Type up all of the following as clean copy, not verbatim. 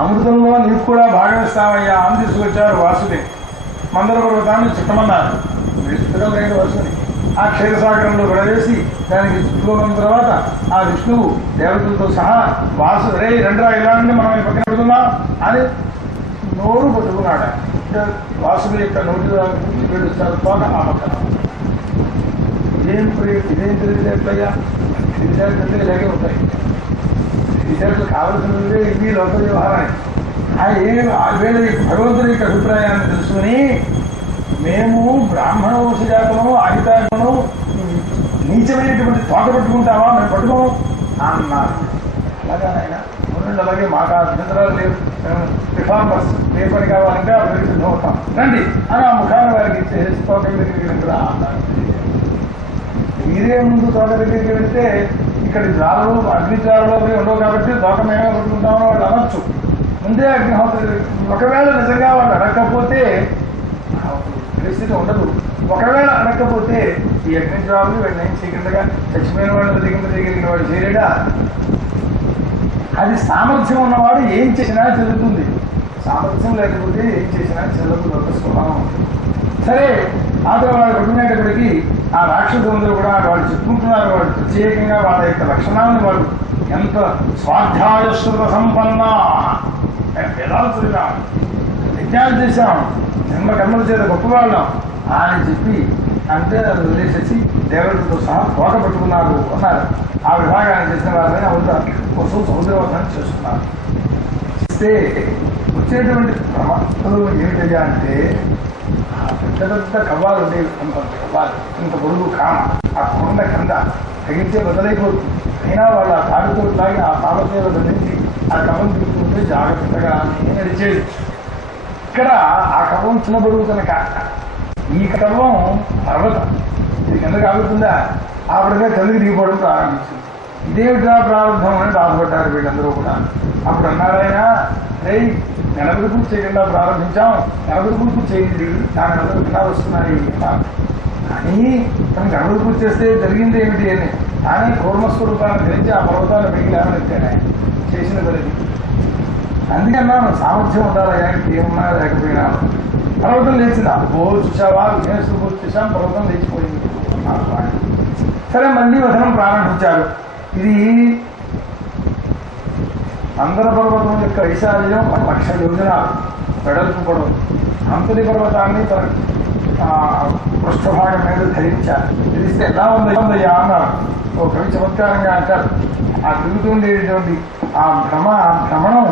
అమృతంలో నీకు కూడా భాగం ఇస్తామయ్యా అని తీసుకొచ్చారు వాసుదేవి. మందర పర్వతాన్ని చుట్టమన్నారు. విష్ణువు వసుని ఆ క్షీరసాగరంలో విడవేసి దానికి చుట్టుకోవడం తర్వాత ఆ విష్ణువు దేవతలతో సహా రే రండ్రా ఇలా నుండి మనం ఈ పక్కన పెడుతున్నాం అని నోరు పట్టుకున్నాడు. వాసుని యొక్క నోటిలో వీడుస్తారు తోట ఆ పక్కన. ఇదేం తెలియజేట్లయ్యా, తెలియజేట్లంటే ఇలాగే ఉంటాయి. తెలియజేట్లు కావాల్సినవే ఇవి లోక వ్యవహారాన్ని. వీళ్ళ భగవంతుని యొక్క అభిప్రాయాన్ని తెలుసుకుని మేము బ్రాహ్మణ వంశజాతము అహితాగము నీచమైనటువంటి తోట పట్టుకుంటావా, మేము పట్టుకోము అన్నారు. అలాగే ఆయన ఉండండి, అలాగే మాకు అభ్యంతరాలు లేవు, మేము రిఫార్మర్స్ ఏ పని కావాలంటే ఆ పనికి సిద్ధం అవుతాం రండి అని ఆ ముఖాన్ని వారికి ఇచ్చేసి తోట దగ్గరికి వెళ్తా అన్నారు. మీరే ముందు తోట దగ్గరికి వెళితే ఇక్కడ జాలు అగ్నిజాలలో ఉండవు కాబట్టి తోట మేమే పట్టుకుంటామని వాళ్ళు అనొచ్చు. ముందే అగ్నిహోత్ర ఒకవేళ నిజంగా వాళ్ళు అడగకపోతే పరిస్థితి ఉండదు. ఒకవేళ అడగకపోతే ఈ అగ్నిజాలు వీళ్ళని ఏం చేయకుండా చచ్చిపోయిన వాళ్ళు దిగిన వాడు చేయలేడా? అది సామర్థ్యం ఉన్నవాడు ఏం చేసినా చెల్లుతుంది, సామర్థ్యం లేకపోతే ఏం చేసినా చెల్లదు. ఒక స్వభావం. సరే ఆ తర్వాత పట్టుకునేటప్పటికీ ఆ రాక్షసులందరూ కూడా వాళ్ళు చెప్పుకుంటున్నారు. వాళ్ళు ప్రత్యేకంగా వాళ్ళ యొక్క లక్షణాలను వాళ్ళు ఎంత స్వాధ్యాయశ్రుత సంపన్న వేదాలు చదివాం, యజ్ఞాలు చేశాం, జన్మ కర్మల చేత గొప్పవాళ్ళం అని చెప్పి అంటే వదిలేసేసి దేవతలతో సహా తోట పట్టుకున్నారు అన్నారు. ఆ విభాగాన్ని చేసిన వారిని అవుతారు కోసం సముద్రవర్ధనం చేస్తున్నారు. చేస్తే వచ్చేటువంటి ప్రమాదాలు ఏమిటయ్యా అంటే పెద్ద పెద్ద కవ్వాలు ఉండేవి. అంత కవ్వాలు ఇంత పొడుగు కామ ఆ కొండ కింద తగిలితే బదలైపోతుంది. అయినా వాళ్ళు ఆ తాడుతో లాగి ఆ తాళతో నుంచి ఆ కవం తీసుకుంటే జాగ్రత్తగా నడిచేది. ఇక్కడ ఆ కవం చిన్న బరువు కనుక ఈ కవం పర్వతం ఇది కిందకి ఆగుతుందా ఆవిడగా కిందకి దిగిపోవడం ప్రారంభించింది. ఇదేమిటా ప్రారంభం అని బాధపడ్డారు వీళ్ళందరూ కూడా. అప్పుడు అన్నారైనా రే గణపతి పూజ చేయకుండా ప్రారంభించాం, గణపతి పూజ చేయండి, దాని వల్ల విఘ్నాలు వస్తున్నాయి అని. తను గణపతి పూజ చేస్తే జరిగింది ఏమిటి అని కానీ కూర్మస్వరూపాన్ని ధరించి ఆ పర్వతాన్ని పైకి లేవనెత్తాను చేసిన తల్లి. అందుకన్నాను సామర్థ్యం ఉండాలి, ఏమన్నా లేకపోయినా. పర్వతం లేచిందా ఓ చూసావా, విఘ్నేశ్వర పూజ చూసాం, పర్వతం లేచిపోయింది. సరే మళ్ళీ వదనం ప్రారంభించారు. ఇది అందర పర్వతం యొక్క వైశాల్యం 1,00,000 యోజనాలు వెడల్పు పొడవు. అంతటి పర్వతాన్ని తన పృష్ఠభాగం మీద ధరించారు. తెలిస్తే ఎలా ఉందయ్యా అన్నారు. ఓ కవి చమత్కారంగా అంటారు, ఆ తిరుగుతుండేటువంటి ఆ భ్రమణం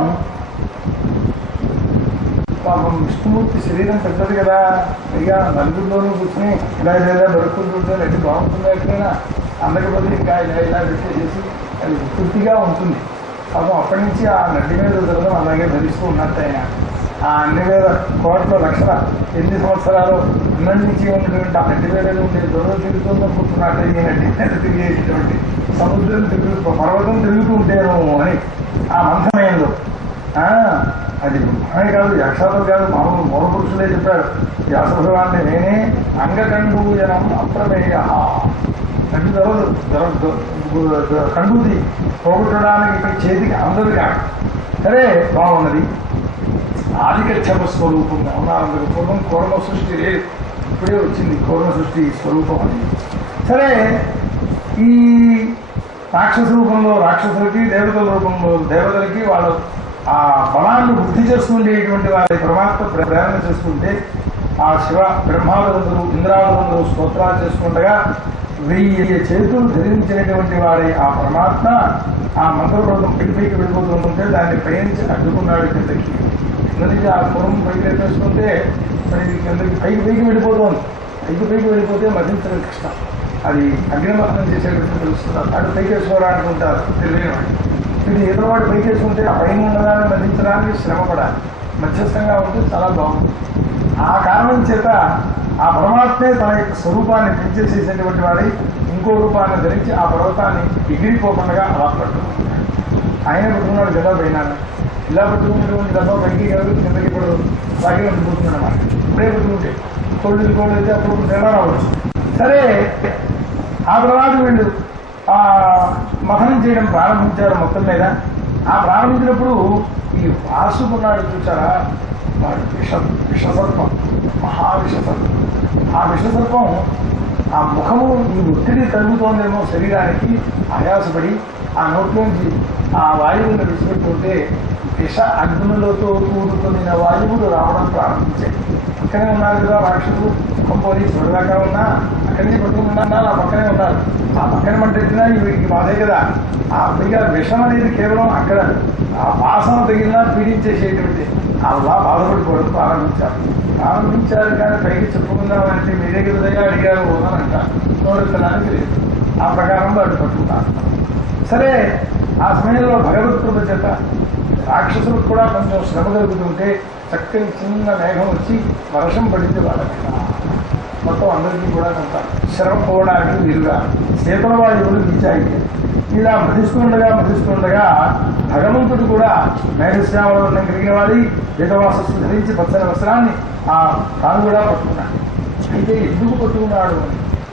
పాపం విష్ణుమూర్తి శరీరం పెద్దది కదా, పైగా నలుగురిలోనూ కూర్చొని ఇలా లేదా దొరుకుతుంటుంటే అది బాగుంటుందా ఎక్కడైనా అందకపోతే ఇంకా ఇలా పెట్టేసేసి అది పూర్తిగా ఉంటుంది. పాపం అప్పటి నుంచి ఆ నడ్డి మీద జరగడం అలాగే ధరిస్తూ ఉన్నట్టు ఆయన. ఆ అన్ని వేల కోట్ల లక్షల ఎన్ని సంవత్సరాలు అన్నటి నుంచి ఉన్నటువంటి ఆ నడ్డి మీద ఉండే దొరద తిరుగుతుందనుకుంటున్నట్టు ఈ నడ్డి మీద తిరిగేటువంటి సముద్రం పర్వతం తిరుగుతూ ఉంటేను అని ఆ మంథమయంలో అది బ్రహ్మణే కాదు, యక్షాలు కాదు, మామూలు మూల పురుషులే చెప్పాడు. వ్యాసభగవాన్ని నేనే అంగకండూజనం అప్రమేయ నడ్డి కండూది పోగొట్టడానికి చేతికి అందదు కాదు. సరే బాగున్నది. ఆదికచ్చమ స్వరూపం ఉన్నారు. పూర్వం కూర్మ సృష్టి లేదు, ఇప్పుడే వచ్చింది కూర్మ సృష్టి స్వరూపం అని. సరే ఈ రాక్షస రూపంలో రాక్షసులకి, దేవతల రూపంలో దేవతలకి వాళ్ళు ఆ బలాన్ని వృద్ధి చేసుకుండేటువంటి వారి పరమాత్మ ప్రేరణ చేసుకుంటే ఆ శివ బ్రహ్మాదులందరూ ఇంద్రాదులందరూ స్తోత్రాలు చేసుకుండగా 1000 చేతులు ధరించినటువంటి వారి ఆ పరమాత్మ ఆ మంత్రపర్వతం పైకి వెళ్ళిపోతుంటే దాన్ని పైనుంచి అడ్డుకున్నాడు కిందకి. కిందకి ఆ పురం పైకి వేసుకుంటే మరి కిందకి పైకి వెళ్ళిపోతుంది. పైకి వెళ్ళిపోతే మరించడం కష్టం. అది అగ్నిమర్దనం చేసేటప్పుడు తెలుస్తున్నారు. అటు పైకి వేసుకోవడానికి ఉంటారు తెలియని వాడు. ఇది ఏదో వాడు పైకి వేసుకుంటే ఆ పైన ఉన్నదాన్ని మరించడానికి శ్రమపడాలి. మధ్యస్థంగా ఉంటే చాలా బాగుంది. ఆ కారణం చేత ఆ పరమాత్మే తన యొక్క స్వరూపాన్ని పెంచేసేసేటువంటి వాడి ఇంకో రూపాన్ని ధరించి ఆ పర్వతాన్ని ఎగిరిపోకుండా అలా పట్టుకుంటున్నాడు. ఆయన పట్టుకున్నాడు కదా పైన. ఇలా పట్టుకున్నటువంటి డబ్బా పైకి కాదు కిందకి ఇప్పుడు బాగా ఉండిపోతుంది అన్నమాట. ఇప్పుడే పట్టుకుంటే కోళ్ళు అయితే అప్పుడు తేడా రావచ్చు. సరే ఆ తర్వాత వీళ్ళు ఆ మథనం చేయడం ప్రారంభించారు మొత్తం మీద. ఆ ప్రారంభించినప్పుడు ఈ వాసుకున్నాడు చూసారా, వాడు విషసర్పం, మహావిషసర్పం. ఆ విషసర్పం ఆ ముఖము ఈ ఒత్తిడి తగ్గుతోందేమో శరీరానికి, ఆయాసపడి ఆ నోట్లోంచి ఆ వాయువులను విడిచిపెట్టుకుంటే విష అగ్నులతో కూడుకున్న వాయువులు రావడం ప్రారంభించాయి. పక్కనే ఉన్నారు కదా రాక్షసులు, కంపోని చూడదాకా ఉన్నా అక్కడనే పట్టుకున్నా ఆ పక్కనే ఉన్నారు. ఆ పక్కన మంటెట్టినా వీడికి బాధే కదా. ఆ పైగా విషం అనేది కేవలం అక్కడ ఆ వాసన తగిలినా పీడించేసేటువంటి అలా బాధపడిపోవడం ప్రారంభించారు. కానీ పైకి చెప్పుకుందామంటే మీ దగ్గర అడిగారు అని అంటారు, నోరెత్తడానికి లేదు. ఆ ప్రకారం వాడు పట్టుకుంటారు. సరే, ఆ సమయంలో భగవత్కృప చేత రాక్షసులకు కూడా కొంచెం శ్రమ కలుగుతుంటే చక్కని చిన్న మేఘం వచ్చి వర్షం పడింది వాళ్ళకి. మొత్తం అందరికీ కూడా కొంత శ్రమ పోవడానికి వీలుగా శీతల వాయువులు వీచాయి. ఇలా మధిస్తుండగా భగవంతుడు కూడా మేఘశ్యామలం కలిగిన వాడి వేదవాసస్సు ధరించి పచ్చని వస్త్రాన్ని తాను కూడా పట్టుకున్నాడు. అయితే ఎందుకు పట్టుకున్నాడు?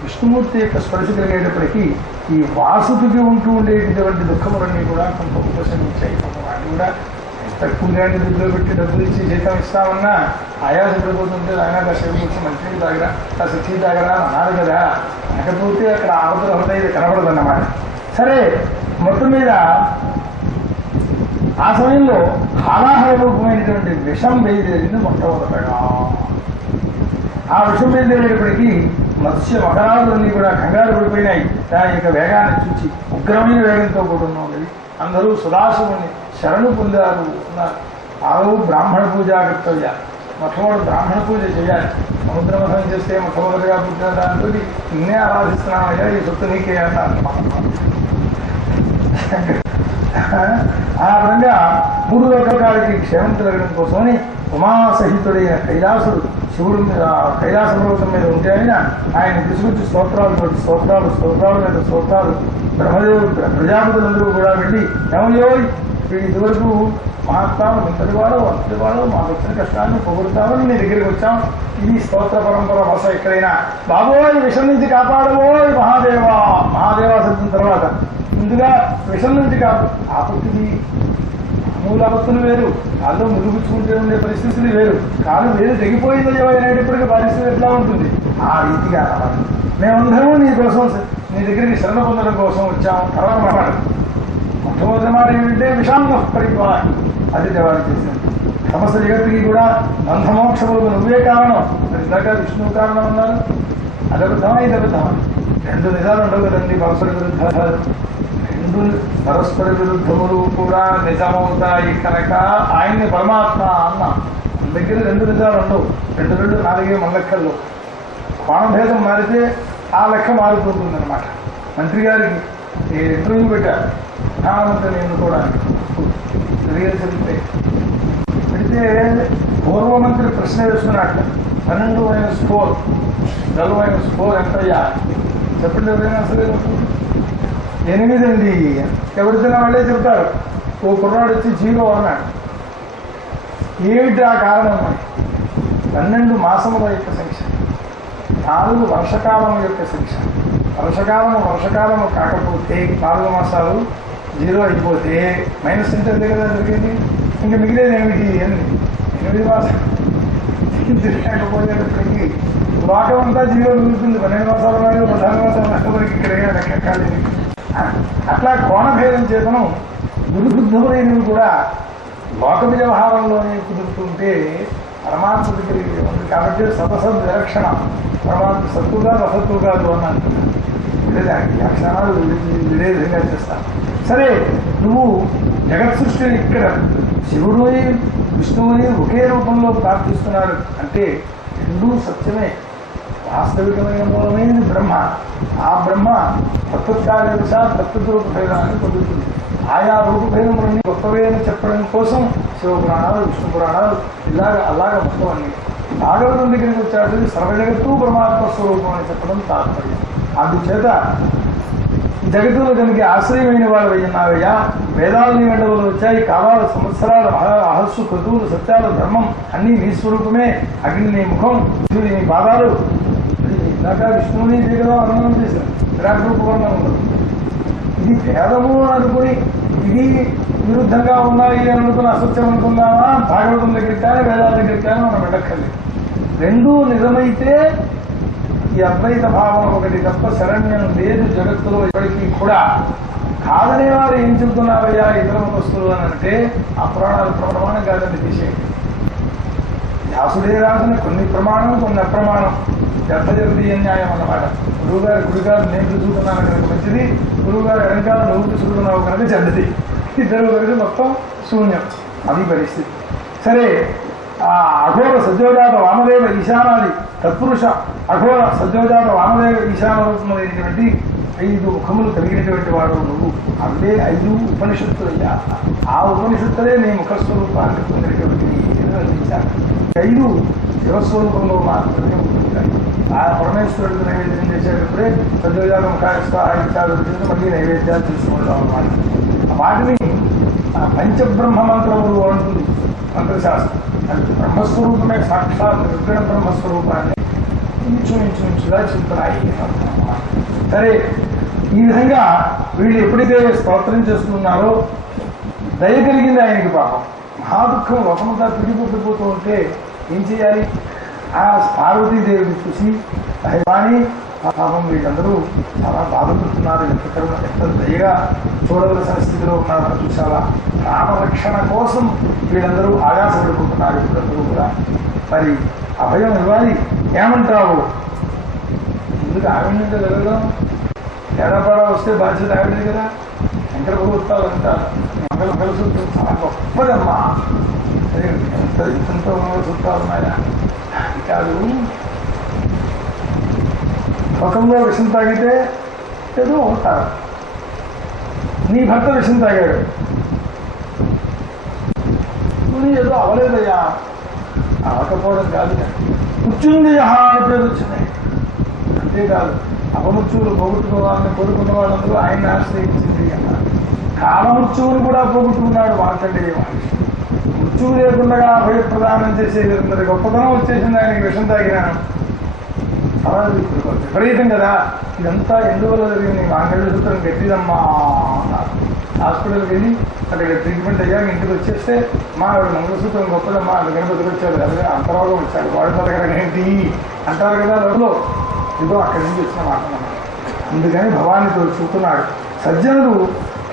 విష్ణుమూర్తి యొక్క స్పర్శ కలిగేటప్పటికీ ఈ వాసుకి ఉంటూ ఉండేటటువంటి దుఃఖములన్నీ కూడా కొంత ఉపశమించాయి. వాటిని కూడా తక్కువగా నిధులు పెట్టి డబ్బులు ఇచ్చి జీతం ఇస్తామన్నా ఆయాసపడిపోతుంటే ఆయన కాసేపు వచ్చి మంచినీళ్ళు తాగరా, కాస్త టీ తాగరా అన్నారు కదా. లేకపోతే అక్కడ ఆవతల హృదయ ఇది కనబడదన్నమాట. సరే, మొత్తం మీద ఆ సమయంలో హాలాహల రూపమైనటువంటి విషం బయలుదేరింది మొట్టమొదటగా. ఆ విషం బయలుదేరేటప్పటికీ మత్స్య మకరాదులన్నీ కూడా కంగారు పడిపోయినాయి. దాని యొక్క వేగాన్ని చూచి ఉగ్రమైన వేగంతో కూడున్నది. అందరూ సదాశివుని శరణు పొందారు ఉన్నారు. ఆవు బ్రాహ్మణ పూజ కర్తవ్య, మొట్టమొదటి బ్రాహ్మణ పూజ చేయాలి. సముద్రమథనం చేస్తే మొట్టమొదటిగా పుట్టిన దాంతో నిన్నే ఆరాధిస్తున్నామయ్యా, ఈ సొత్తు నీకే అన్నారు. ఆ విధంగా 3 లోకాలకి క్షేమం కలగడం కోసమని ఉమాసహితుడైన కైలాసుడు శివుడు కైలాస పర్వతం మీద ఉంటే ఆయన తీసుకొచ్చి స్తోత్రాలు మీద స్తోత్రాలు బ్రహ్మదేవుడు ప్రజాపతులందరూ కూడా వెళ్ళి ఏమయ్యో ఇదివరకు మహాత్మాను ఇంతటివాడో అంతటివాడో మాకు వచ్చిన కష్టాన్ని పొగుడుతామని నీ దగ్గరికి వచ్చాం. ఈ స్తోత్ర పరంపర వస ఎక్కడైనా బాబోయ్ విషం నుంచి కాపాడబోయ్ మహాదేవా శబ్దం తర్వాత ముందుగా విషం నుంచి ఆపత్తికి మూల ఆపత్తులు వేరు, కాళ్ళు మురుగుచ్చుకుంటే ఉండే పరిస్థితులు వేరు, కాళ్ళు వేరు తెగిపోయిందో అనేటప్పటికీ పరిస్థితి ఎట్లా ఉంటుంది. ఆ రీతిగా రావాలి. మేమందరము నీ కోసం నీ దగ్గరికి శరణ పొందడం కోసం వచ్చాము. తర్వాత మాట మొట్టమొదటి మాట ఏమిటంటే విషాంగ పరిపాలన. అది దేవాలు చేసినట్టు సమస్త జగత్తుకి కూడా బంధమోక్షములకు నువ్వే కారణం. ఇందాక విష్ణువు కారణం ఉన్నారు. అదబద్ధమా ఇదబద్ధమా? 2 నిజాలు ఉండవు కదండి. పరస్పర విరుద్ధములు కూడా నిజమవుతాయి కనుక ఆయన్ని పరమాత్మ అన్నా. మన దగ్గర 2 నిజాలు ఉండవు. 2 4 మన కోణభేదం మారితే ఆ లెక్క మారిపోతుంది అనమాట. మంత్రి గారికి ఇంటర్వ్యూ పెట్టారు ప్రధానమంత్రిని ఎన్నుకోవడానికి. పెడితే పూర్వమంత్రి ప్రశ్న వేసుకున్నట్టు 12-4 12-4 ఎంతయ్యా చెప్పండి. ఎవరైనా అసలు 8 అండి. ఎవరిదైనా వాళ్ళే చెప్తారు. ఓ కుర్రాడు వచ్చి 0 అన్నాడు. ఏమిటి ఆ కారణం? 12 మాసముల యొక్క సంఖ్య, 4 వర్షకాలం యొక్క సంఖ్య. వర్షకాలము కాకపోతే 4 మాసాలు 0 అయిపోతే మైనస్ అంటే కదా జరిగేది. ఇంకా మిగిలేదు ఏమిటి అని 8 మాసాలు లేకపోయేటప్పటికీ లోకం అంతా 0 మిగులుతుంది. 12 మాసాల నాడు 14 మాసాల నష్టపడికి ఇక్కడ లెక్కాలి. అట్లా కోణభేదం చేతను దుర్బుద్ధములైనవి కూడా లోక వ్యవహారంలోనే కుదురుతుంటే పరమాత్మ దగ్గరికి ఉంది. కాబట్టి సతసద్ విలక్షణ పరమాత్మ సత్తు కాదు అసత్తు కాదు అని అంటున్నాను. దానికి లక్షణాలు విడే విధంగా చేస్తాను. సరే, నువ్వు జగత్ సృష్టిని ఇక్కడ శివుడుని విష్ణువుని ఒకే రూపంలో ప్రార్థిస్తున్నాడు అంటే 2 సత్యమే. వాస్తవికమైన మూలమైనది బ్రహ్మ. ఆ బ్రహ్మ తత్వరూప భేదాన్ని పొందుతుంది. ఆయా రూపభేదములని గొప్పవేదని చెప్పడం కోసం శివపురాణాలు, విష్ణు పురాణాలు అలాగా మొత్తం అన్ని. భాగవతం దగ్గరికి వచ్చాడు సర్వజగత్తు పరమాత్మ స్వరూపం అని చెప్పడం తాత్పర్యం. అందుచేత జగత్తులో కనుక ఆశ్రయమైన వాడు అయ్యన్నావయ్యా. వేదాలని వెంటలు వచ్చాయి, కాలాల సంవత్సరాలు అహస్సు కృతువులు సత్యాలు ధర్మం అన్నీ నీ స్వరూపమే. అగ్ని నీ ముఖం, నీ పాదాలు. ఇందాక విష్ణువుని జగదా వర్ణనం చేశారు. విరాట్ రూప వర్ణనం ఉండదు. ఇది భేదము అనుకుని ఇది విరుద్ధంగా ఉన్నాయి అని అనుకుని అసత్యం అనుకుందామా? భాగవతం దగ్గరికి కానీ వేదాల దగ్గరికి కానీ మనం వెళ్ళక్కర్లేదు. రెండూ నిజమైతే ఈ అద్వైత భావం ఒకటి తప్ప శరణ్యం లేదు జగత్తులో ఎవరికి కూడా. కాదనే వారు ఏం చెబుతున్నారయ్యా ఇతర మతస్థులు అని అంటే ఆ పురాణాలు ప్రమాణం కాదని తీసేయండి. వ్యాసుడే రాసిన కొన్ని ప్రమాణం కొన్ని అప్రమాణం, వ్యర్థజగతి అన్యాయం అన్నమాట. గురువుగారు నేను చూసుకున్నాను కనుక మంచిది, గురువుగారు ఎడంకాల నువ్వు చూసుకున్నావు కనుక చెడ్డది. ఇద్దరు కలిసి మొత్తం శూన్యం. అది పరిస్థితి. సరే, ఆ అఘోర సజ్జోజాత వామదేవ ఈశానాది తత్పురుష అఘోర సజ్జోజాత వామదేవ ఈశానమైనటువంటి 5 ముఖములు కలిగినటువంటి వాడు నువ్వు. అవే 5 ఉపనిషత్తులయ్యా. ఆ ఉపనిషత్తులే నీ ముఖస్వరూపాన్ని పొందినటువంటి 5 శివస్వరూపంలో మాత్రమే ఉంటుంటాయి. ఆ పరమేశ్వరుడు నైవేద్యం చేసేటప్పుడే సజ్జోజాత ముఖాయిస్తాలు మళ్ళీ నైవేద్యాలు తీసుకుంటాం అన్నమాట. వాటిని పంచబ్రహ్మ మంత్రములు అంటుంది మంత్రశాస్త్రం. అది బ్రహ్మస్వరూపమే, సాక్షాత్ విగ్రహ బ్రహ్మస్వరూపాన్ని ఇంచుమించుగా చెప్తున్నాయి. సరే, ఈ విధంగా వీళ్ళు ఎప్పుడైతే స్తోత్రం చేస్తున్నారో దయ కలిగింది ఆయనకి. పాపం మహా దుఃఖం లోకమంతా పిడిపోతూ ఉంటే ఏం చేయాలి? ఆ పార్వతీదేవిని చూసి దైవాన్ని పాపం వీళ్ళందరూ చాలా బాధపడుతున్నారు, ఎంత దయగా చూడవలసిన స్థితిలో ఉన్నారని చూసావా? ప్రాణరక్షణ కోసం వీళ్ళందరూ ఆయాసపడిపోతున్నారు. వీళ్ళందరూ కూడా మరి అభయం ఇవ్వాలి. ఏమంటావు? ఎందుకు ఆవిడ జరగడం? ఎడపడ వస్తే బాధ్యత ఆవిడది కదా. శంకర భగవత్తాలు అంటారు మంగళసూత్రం చాలా గొప్పదమ్మా. అదే ఎంతో మంగళసూత్రాలు ఉన్నాయా? కాదు, లోకంలో విషం తాగితే ఏదో అవుతారు. నీ భర్త విషం తాగాడు, నువ్వు ఏదో అవలేదయ్యా. అవకపోవడం కాదు, మృత్యుంజయ అని పేరు వచ్చినాయి. అంతేకాదు, అపమృత్యువులు పోగొట్టుకోవాలని కోరుకున్న వాళ్ళందరూ ఆయన్ని ఆశ్రయించింది అన్నారు. కాలమృత్యువుని కూడా పోగొట్టుకున్నాడు మార్కండేయ మహర్షి. మృత్యువు లేకుండా అభయప్రదానం చేసేది గొప్పతనం వచ్చేసింది ఆయనకి విషం తాగినాను. విపరీతం కదా. ఇదంతా ఎందువల్ల జరిగింది? మాంగళ్య సూత్రం గట్టిదమ్మా అన్నారు. హాస్పిటల్కి వెళ్ళి అక్కడ ట్రీట్మెంట్ అయ్యాక ఇంటికి వచ్చేస్తే మా ఆవిడ మంగళసూత్రం గొప్పదమ్మా, అందుకని బతికొచ్చాడు కదా, అంతరోగం వచ్చాడు, వాడి బతకడేంటి అంటారు కదా లోపల. ఇదో అక్కడి నుంచి వచ్చిన మాట. అందుకని భవానితో చూస్తున్నాడు. సజ్జనులు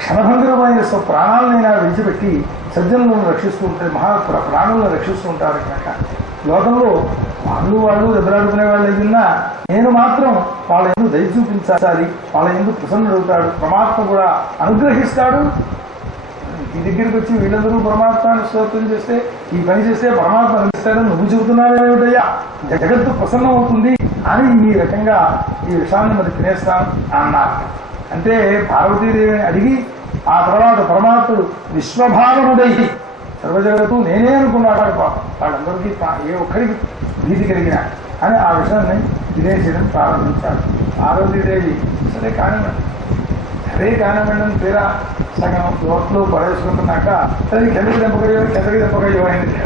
క్షణభంగురమైన ప్రాణాలనైనా విడిచిపెట్టి సజ్జనులను రక్షిస్తూ ఉంటారు, ప్రాణులను రక్షిస్తూ ఉంటారు. కనుక లోకంలో వాళ్ళు ఎదురాడుకునే వాళ్ళు అయ్యున్నా నేను మాత్రం వాళ్ళ ఎందుకు దయ చూపించాలి, వాళ్ళ ఎందుకు ప్రసన్నుడవుతాడు, పరమాత్మ కూడా అనుగ్రహిస్తాడు. ఈ దగ్గరికి వచ్చి వీళ్ళందరూ పరమాత్మను స్తోత్రం చేస్తే, ఈ పని చేస్తే పరమాత్మ అనుగ్రహిస్తాడని నువ్వు చెబుతున్నావు ఏమిటయ్యా? జగత్తు ప్రసన్నం అవుతుంది అని ఈ రకంగా ఈ విషయాన్ని మరి తినేస్తాను అన్నారు. అంటే పార్వతీదేవిని అడిగి ఆ తర్వాత పరమాత్ముడు విశ్వభావనుడై సర్వజగత్తు నేనే అనుకున్నాడు. పాపం వాళ్ళందరికీ ఏ ఒక్కరికి భీతి కలిగిన అని ఆ విషయాన్ని తినేసేయడం ప్రారంభించాడు. పార్వతీదేవి సరే కానివ్వండి తీరా సగం లోట్లో పడేసుకుంటున్నాక సరే కిందకి దెబ్బకయ్యో అయింది.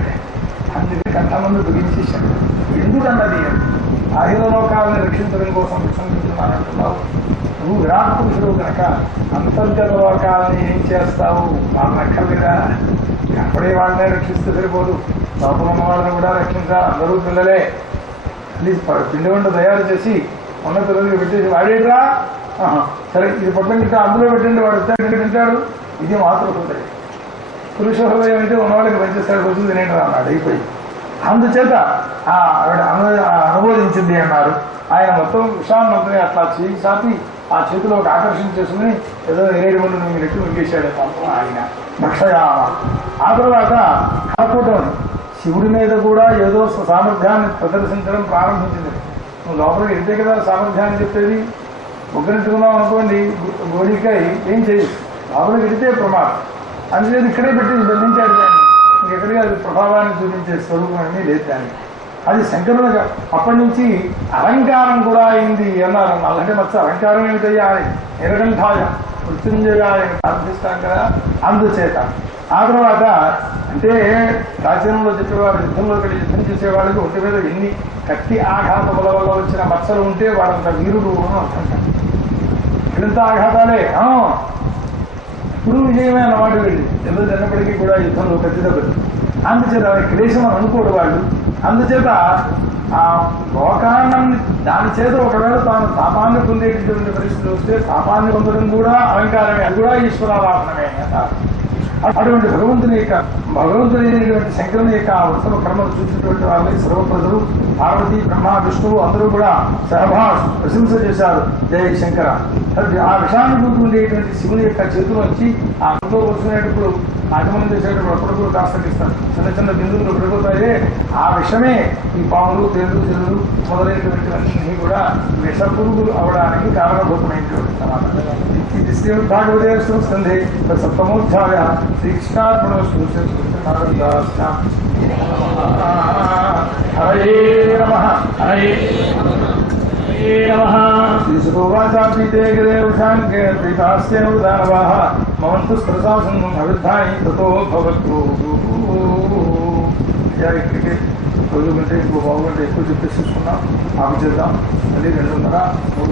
అందుకే కంటమంది బిగించేశాడు. ఎందుకన్నది అఖిల లోకాలను రక్షించడం కోసం విశ్వసిస్తున్నానంటున్నావు. నువ్వు విరాట్ పురుషుడు కనుక అంతర్గత లోకాలని ఏం చేస్తావు? వాళ్ళని అక్కర్లేదా? అప్పుడే వాళ్ళనే రక్షిస్తే సరిపోదు, లోపల ఉన్న వాళ్ళని కూడా రక్షించాలి. అందరూ పిల్లలే. పిండి వంట తయారు చేసి ఉన్న పిల్లలకి పెట్టేసి వాడేట్రా, సరే ఇది పొట్టం గిట్ట అందులో పెట్టండి, వాడు తింటాడు. ఇది మాతృహృదయం. పురుష హృదయం అయితే ఉన్నవాళ్ళకి పనిచేస్తాడు, రోజులు తినేటారు అన్నాడు. అయిపోయి అందుచేత ఆవిడ అనుబోధించింది అన్నారు. ఆయన మొత్తం విషాన్నంతనే అట్లా చేయి చాపి ఆ చేతిలో ఒక ఆకర్షణ చేసుకుని ఏదో 7 మంది నువ్వు రెట్టు మింగేశాడు పాపం ఆయన భక్షయామ. ఆ తర్వాత కాకూటం శివుడి మీద కూడా ఏదో సామర్థ్యాన్ని ప్రదర్శించడం ప్రారంభించింది. నువ్వు లోపలికి వెళ్తే కదా సామర్థ్యాన్ని చెప్పేది. ముగ్గురించుకున్నావు అనుకోండి గోడికాయ ఏం చేయదు, లోపలికి వెళితే ప్రమాదం. అందుచేది ఇక్కడే పెట్టి బంధించాడు దాన్ని. ఇంకెక్కడికి అది ప్రభావాన్ని చూపించే స్వరూపం అన్నీ లేదు దానికి. అది శంకరులుగా అప్పటి నుంచి అలంకారం కూడా అయింది అన్నారు. అలాంటి మచ్చ అలంకారం ఏమిటయ్యా అని నిరకంఠాయ మృత్యుంజయాయ ప్రార్థిస్తాం కదా. అందుచేత ఆ తర్వాత అంటే ప్రాచీనంలో చెప్పేవారు యుద్ధంలో వెళ్ళి యుద్ధం చేసేవాళ్ళకి ఒంటి మీద ఎన్ని కత్తి ఆఘాతముల వల్ల వచ్చిన మచ్చలు ఉంటే వాడంత వీరుడు అని అర్థం కాదు. ఇదంతా ఆఘాతాలే. ఇప్పుడు విజయమే అన్నమాట వెళ్ళి ఎవరు తిన్నప్పటికీ కూడా యుద్ధంలో ఖచ్చితపడి అందుచేత క్లేశం అని అనుకోడు వాళ్ళు. అందుచేత ఆ లోకాన్ని దాని చేత ఒకవేళ తాను తాపాన్ని పొందేటటువంటి పరిస్థితులు వస్తే తాపాన్ని పొందడం కూడా అలంకారమే, అది కూడా ఈశ్వరారాధనమే. అటువంటి భగవంతుడైనటువంటి శంకరుని యొక్క ఉత్తమ కర్మలు చూసినటువంటి వాళ్ళని సర్వ ప్రజలు పార్వతి బ్రహ్మ విష్ణువు అందరూ కూడా సహభాష్ ప్రశంస చేశారు. జయ శంకర. ఆ విషానుభూతి ఉండేటువంటి శివుని యొక్క చేతులు వచ్చి ఆ అంతో వస్తున్నప్పుడు ఆగమనం చేసేటప్పుడు అప్పుడప్పుడు కాస్తకిస్తారు చిన్న చిన్న బిందువులు పడిపోతాయే. ఆ విషమే ఈ పాములు తేళ్లు చెల్లులు మొదలైనటువంటివన్నీ కూడా విష పురుగులు అవడానికి కారణభూతమైనటువంటి సమాధానం. ఇది శ్రీమద్ భాగవతేశ్వర స్కంధే సప్తమోధ్యాయ శ్రీకృష్ణార్పణోస్తు. హరే నమః. హరే శ్రీసువాచాపీతే గిరేషాంకే ప్రీతాస్యేవ దానవాః మమంతు స్త్రసాసం అవిద్ధాయి తతో భవతు. ఇక్కడికి రోజు కంటే ఇంకో బాబు కంటే ఎక్కువ చెప్పేసుకున్నాం. ఆమె చేద్దాం మళ్ళీ 2:30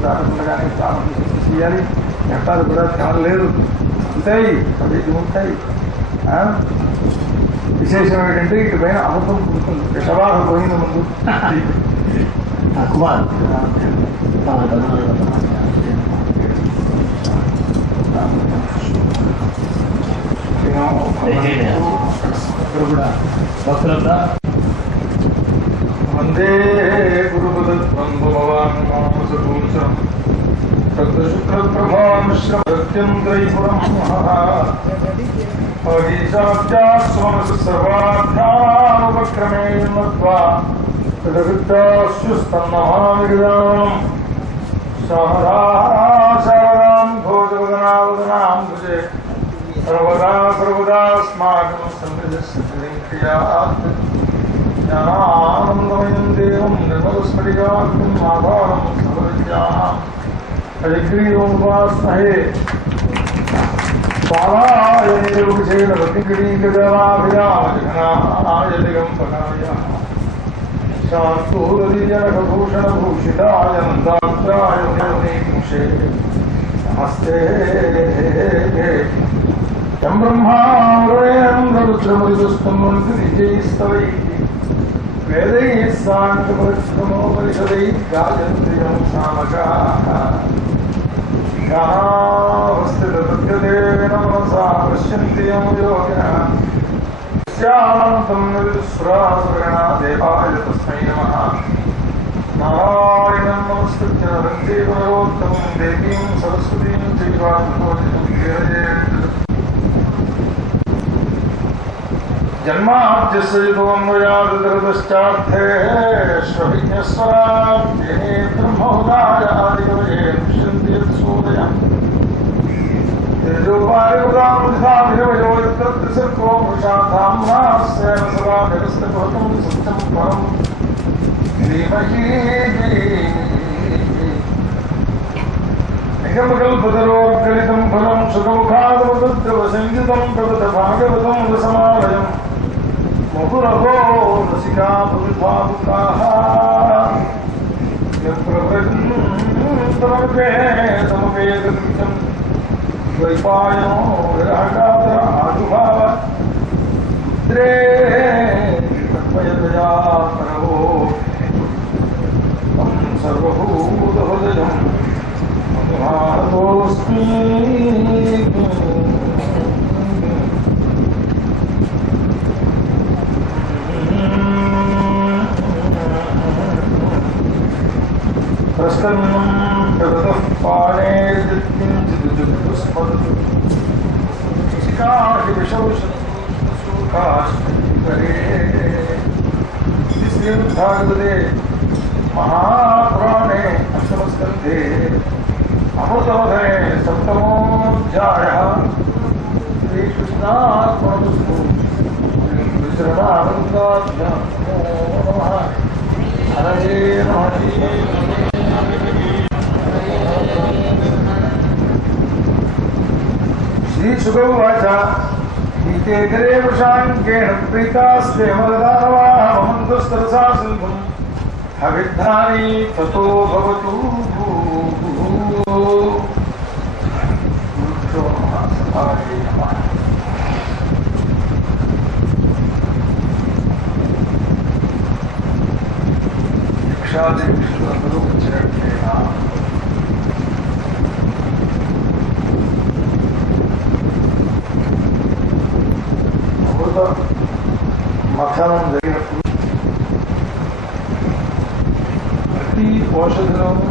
దాటకుండగానే ప్రారంభం చేయాలి. ఎట్టాలు కూడా చాలా లేదు, ఉంటాయి అవి ఉంటాయి. విశేషం ఏంటంటే ఇటు పైన అమృతం పుడుతుంది. విషవాహ పోయిన ముందు కుమార్ వందే గురుపదద్వంద్వమానమాసూచం శుక్రప్రభామిశ్రభక్త్యం త్రైపురం సర్వాధ్యాస్వమసర్వాధ్యానుపక్రమే మత్వా తదవిద్యాస్యుస్తన్నమావిర్యాం శారదాం భోజవదనావదనాం భుజే సర్వదా సర్వదాస్మాకం సంవిదస్యాత్ జ్ఞానానందమయం దేవం నిర్మలస్ఫటికాకృతిం ఆధారం సర్వవిద్యానాం హయగ్రీవముపాస్మహే. పాలాయ నిరుషేణ భక్తిగణాభిరామజగనాయ దిగంబరాయ శాంతూరదీజనకభూషణభూషితాయ నందాత్రాయ ముషే నమస్తే. యం బ్రహ్మారుద్రమరుస్తమై వేదై సాంఖ్యపరిషదై గాయంత్రియం సామకాః స్థితేన మనసా పశ్యంతి యం యోగినః శాంతం విశ్వాసగణ దేవాయ తస్మై నమః. నారాయణం నమస్కృత్య నరం చైవ నరోత్తమం దేవీం సరస్వతీం చైవ జన్మాద్యశ్చోన్వయాదృశ్చార్థేష్విజ్ఞస్వరాజ్ఞే బ్రహ్మోదాయాదికవయే దృశ్యంతి యత్సూదయం తేజోపాయముదామృతాభిరవయోత్సర్గో వృషాధామ్నాస్యేన సదా జగస్తభూతం సత్యం పరం ధీమహి. నిగమకల్పతరోర్గలితం ఫలం సుఖౌఖాదవసంయుతం ప్రవత భాగవతం రసమాలయం ముహురహో రసికా భవిభావుకాః యత్ప్రవృత్తమవేదకృత్యం ద్వైపాయనో విరాగాదర ఆజుభావ రుద్రే తన్మయతయా కరవో తం సర్వభూతహృదయం భారతోస్మి. ప్రసన్నం జగతః పాణే దిక్కించిదుస్మదు శిఖాహి విషౌషధూకాశ్వరే. ఇది శ్రీమద్భాగవతే మహాపురాణే అష్టమస్కంధే అమృతమధనే సప్తమోధ్యాయః. శ్రీకృష్ణార్పణమస్తు. శ్రీకృష్ణానందాభ్యాం నమః. హరే నమః. శ్రీశుకౌవాచ గీతే గరే వృషాంకేణ ప్రీతాస్తే మదదానవాః మమంతు స్తరసా సింధుం హవిద్ధాని తతో భవతు. వృక్షో మహాసభాయే యక్షాదీక్షులందరూ వచ్చినట్టేనా? అమృత మథనం జరిగినప్పుడు ప్రతి ఔషధిలోనూ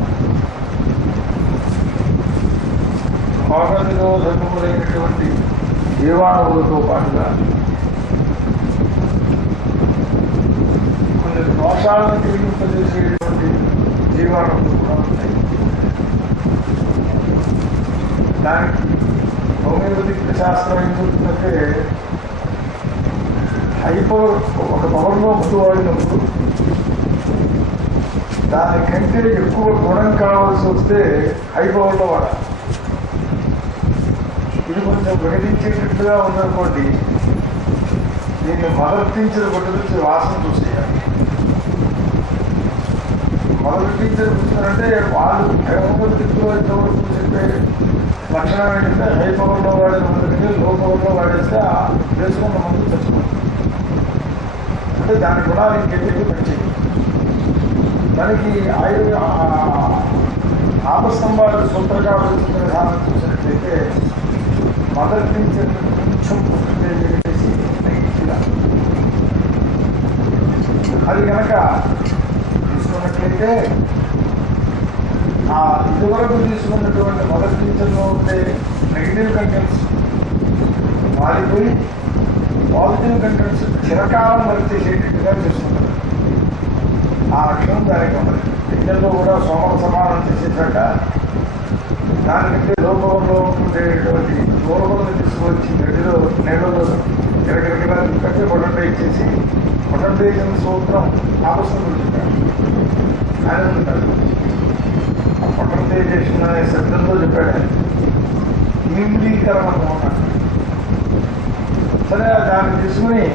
రోగనిరోధకములైనటువంటి జీవాణువులతో పాటుగా కొన్ని దోషాలను కలిగింపజేసేటువంటి జీవాణువులు కూడా ఉంటాయి. దానికి హోమియోపతిక్ శాస్త్రం ఏం చెబుతుందంటే, హైపవర్ ఒక పవర్లో ముందు వాడినప్పుడు దానికంటే ఎక్కువ గుణం కావాల్సి వస్తే హైపవర్లో వాడాలి. ఇది కొంచెం విడదీంచేటట్టుగా ఉందనుకోండి, దీన్ని మొదటించిన గురించి వాసన చూసేయాలి. మొదటించిన కూర్చున్నారంటే వాళ్ళు హోమియోపతిలో ఎంతవరకు చెప్పే లక్షణం ఏంటంటే, హై పవర్లో వాడిన మందుకంటే లో పవర్లో వాడేస్తే ఆ వేసుకున్న మందు చచ్చిపోతుంది. అంటే దాని గుణాలు ఇంకేమీ పెంచేది. మనకి ఆపస్తంభాలు సూత్రకాలు వచ్చిన విధానం చూసినట్లయితే మొదటి నుంచి కొంచెం చేసి అది కనుక తీసుకున్నట్లయితే ఆ ఇదివరకు తీసుకున్నటువంటి మొదటి టీచర్లో ఉండే నెగిటివ్ కంటెంట్స్ మారిపోయి పాజిటివ్ కంటెంట్స్ చిరకాలం వర్క్ చేసేటట్టుగా చేస్తున్నారు. ఆ లక్షణం దానికి ఉన్నది. టీచర్లో కూడా సోమర సమానం చేసేసాక దానికంటే లోపంలో ఉండేటువంటి లోపలను తీసుకువచ్చి గడిలో నీళ్ళలో గిరగిరగిరా కంటే పొటంటే ఇచ్చేసి పొటంటేషన్ సూత్రం ఆపస్తంభులు చెప్పారు. ఆయన ఉంటారు ఆ పొటంటేషన్ అనే శబ్దంలో చెప్పాడు. ఇంద్రీకరణ ఉన్నాడు. సరే దాన్ని తీసుకుని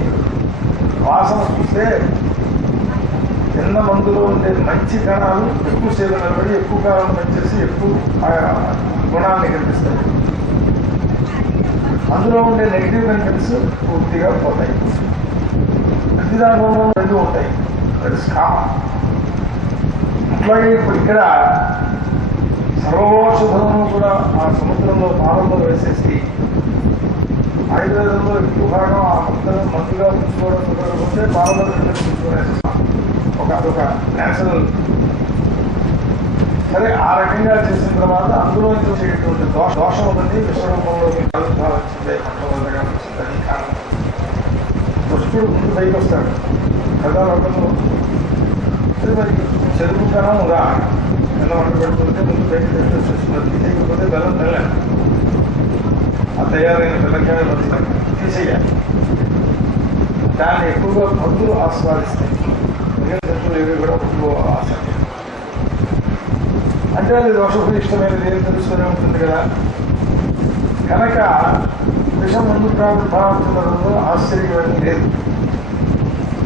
వాసన చూస్తే చిన్న మందులో ఉండే మంచి కణాలు ఎక్కువసేపు నిలబడి ఎక్కువ కాలం పనిచేసి ఎక్కువ గుణాన్ని కనిపిస్తాయి. అందులో ఉండే నెగిటివ్ కంటెంట్స్ పూర్తిగా పోతాయి. ప్రతి దాంట్లో రెండు ఉంటాయి. That is common. అట్లాగే ఇప్పుడు ఇక్కడ సర్వౌషధమును కూడా ఆ సముద్రంలో పాలల్లో వేసేసి ఆయుర్వేదంలో ఎక్కువ భాగం ఆ మందుగా ఉంచుకోవడం కుదరకపోతే పాలలో తీసుకునేస్తాం. అదొక నేచురల్. సరే ఆ రకంగా చేసిన తర్వాత అందులో చేసేటువంటి దోషం ఉన్నది విశ్వరూపంలో వచ్చింది, మొట్టమొదటిగా వచ్చింది. అది కారణం. దుష్టుడు ముందు పైకి వస్తాడు కదా లోకంలో. మరి చెరుకు కణం రా ఎలా వంట పెడుతుంటే ముందు పైకి తెచ్చేస్తున్నారు. తీసేయకపోతే బెల్లం తెల్లాలి. ఆ తయారైన బెల్లంకాయలు తీసేయాలి. దాన్ని ఎక్కువగా మందులు ఆస్వాదిస్తాయి. ఏవి కూడా ఎక్కువ ఆసక్తి. అంటే అది దోషపు ఇష్టమైనది ఏం తెలుసుకునే ఉంటుంది కదా. కనుక విషం ముందు ప్రారంభించడంలో ఆశ్చర్యం లేదు.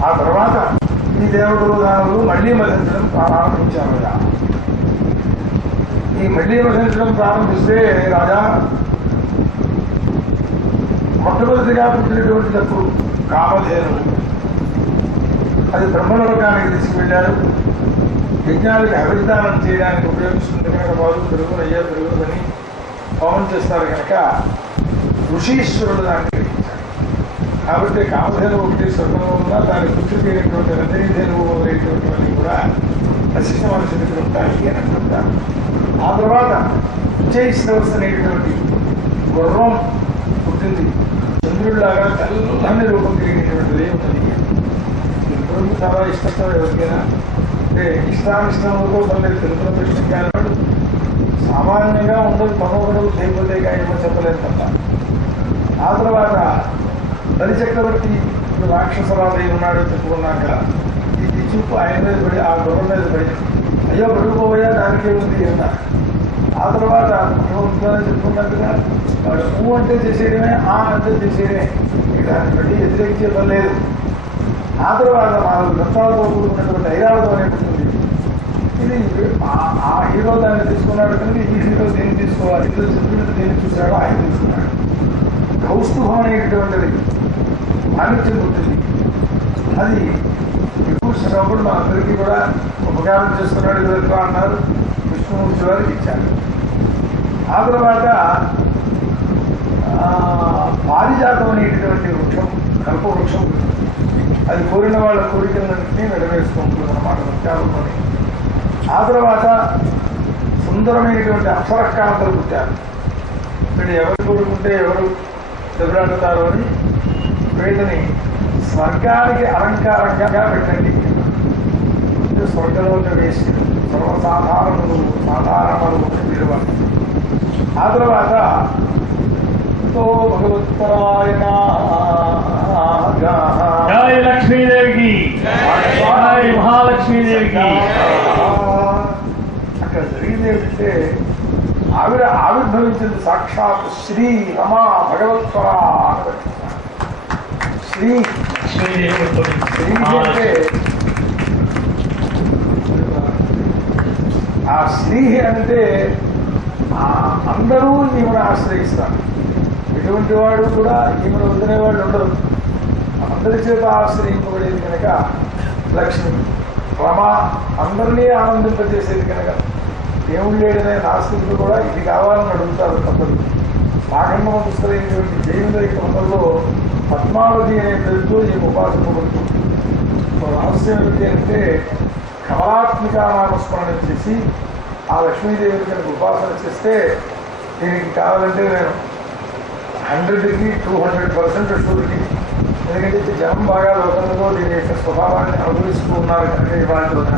ఆ తర్వాత ఈ దేవతలు దానులు మళ్లీ మధించడం ప్రారంభించారు కదా. ఈ మళ్లీ మధించడం ప్రారంభిస్తే రాజా మొట్టమొదటిగా పుట్టినటువంటిప్పుడు కామధేను అది బ్రహ్మలోకానికి తీసుకువెళ్ళారు. యజ్ఞాలకు అభిదానం చేయడానికి ఉపయోగిస్తుంది కనుక బాబు పెరుగు అయ్యా పెరుగుదని హోమం చేస్తారు కనుక ఋషీశ్వరుడు దాన్ని గ్రహించాడు. కాబట్టి కామధేను ఒకటి స్వర్గంలో ఉన్నా దాని పుత్రుడికి అయినటువంటి రంజనీధేను అనేటువంటివన్నీ కూడా నశిష్ట మనుషులకి ఉంటాయి అని అంటుంటారు. ఆ తర్వాత ఉచ్చైస్తవస్ అనేటువంటి గుర్రం పుట్టింది. చంద్రుడిలాగా తెల్లని రూపం కలిగినటువంటిది ఉన్నది. తెలుపు చాలా ఇష్టం ఎవరికైనా. అంటే ఇష్టానిష్టంలో మళ్ళీ తెలుపులో ఇష్టం కానివాడు సామాన్యంగా ఉండదు. మనోగడలు చేయకపోతే ఏమో చెప్పలేదు తప్ప. ఆ తర్వాత బలిచక్రవర్తి ఇప్పుడు రాక్షసరాజై ఉన్నాడో చెప్పుకున్నాక ఈ చూపు ఆయన మీద పడి ఆ గుర్రం మీద పడి అయ్యో పడుకోబోయా దానికే ఉంది అన్నా. ఆ తర్వాత ముఖ్యమంత్రి చెప్పుకున్నట్టుగా వాడు పువ్వు అంటే చేసేయడమే, ఆ అంటే చేసేయడమే. దాన్ని బట్టి వ్యతిరేకించే పని లేదు. ఆ తర్వాత 4 దత్తాలతో కూడుకున్నటువంటి ఐరావతం అనేటువంటి ఇది ఆ హీరో దాన్ని తీసుకున్నాడు కనుక ఈ హీరో దీన్ని తీసుకోవాలి. ఇందులో చంద్రుడు దీన్ని చూశాడు, ఆయన తీసుకున్నాడు. కౌస్తుభం అనేటటువంటిది పాండిత్యం పుట్టింది. అది విభూషించినప్పుడు మా అందరికీ కూడా ఉపకారం చేస్తున్నాడు ఎదుర్కో అన్నారు. విష్ణుమూర్తి వారికి ఇచ్చారు. ఆ తర్వాత పారిజాతం అనేటటువంటి వృక్షం, కల్ప వృక్షం, అది కోరిన వాళ్ళ కోరికలన్నింటినీ నెరవేర్చుకుంటుంది అన్నమాట వృక్షాలలోని. ఆ తర్వాత సుందరమైనటువంటి అప్సరకాంతలు పుట్టారు. ఇక్కడ ఎవరు కోరుకుంటే ఎవరు దెబ్బలాడుతారో అని వీటిని స్వర్గానికి అలంకారంగా పెట్టండి. స్వర్గంలో వేసి సర్వసాధారణులు సాధారణలు విలువ. ఆ తర్వాత భగవత్పరాయణ జై లక్ష్మీదేవికి, జై మహాలక్ష్మీదేవికి. అక్కడ జరిగింది ఏమిటంటే ఆవిడ ఆవిర్భవించింది సాక్షాత్ శ్రీ రమా భగవత్పర. శ్రీ శ్రీ అంటే ఆ శ్రీ అంటే అందరూ ఈమెను ఆశ్రయిస్తారు. ఎటువంటి వాడు కూడా ఈమెను వదిలేవాళ్ళు ఉండరు. అందరి చేత ఆశ్రయింపబడేది కనుక లక్ష్మి. రమ అందరినీ ఆనందింపజేసేది కనుక దేవుడు లేడనే నాస్తికులు కూడా ఇది కావాలని అడుగుతారు తప్పదు. పాఠంలో పుస్తకమైనటువంటి జైమింద్ర గ్రంథంలో పద్మావతి అనే పేరుతో ఈ ఉపాసింపబడుతుంది. రహస్యం ఏమిటి అంటే కమలాత్మిక నామస్మరణ చేసి ఆ లక్ష్మీదేవిని కనుక ఉపాసన చేస్తే దీనికి కావాలంటే నేను 100కి 200% షూరిటీ. ఎందుకంటే జనం బాగా లోకంలో దీని యొక్క స్వభావాన్ని అనుభవిస్తూ ఉన్నారు కనుక ఇవాళ రోజున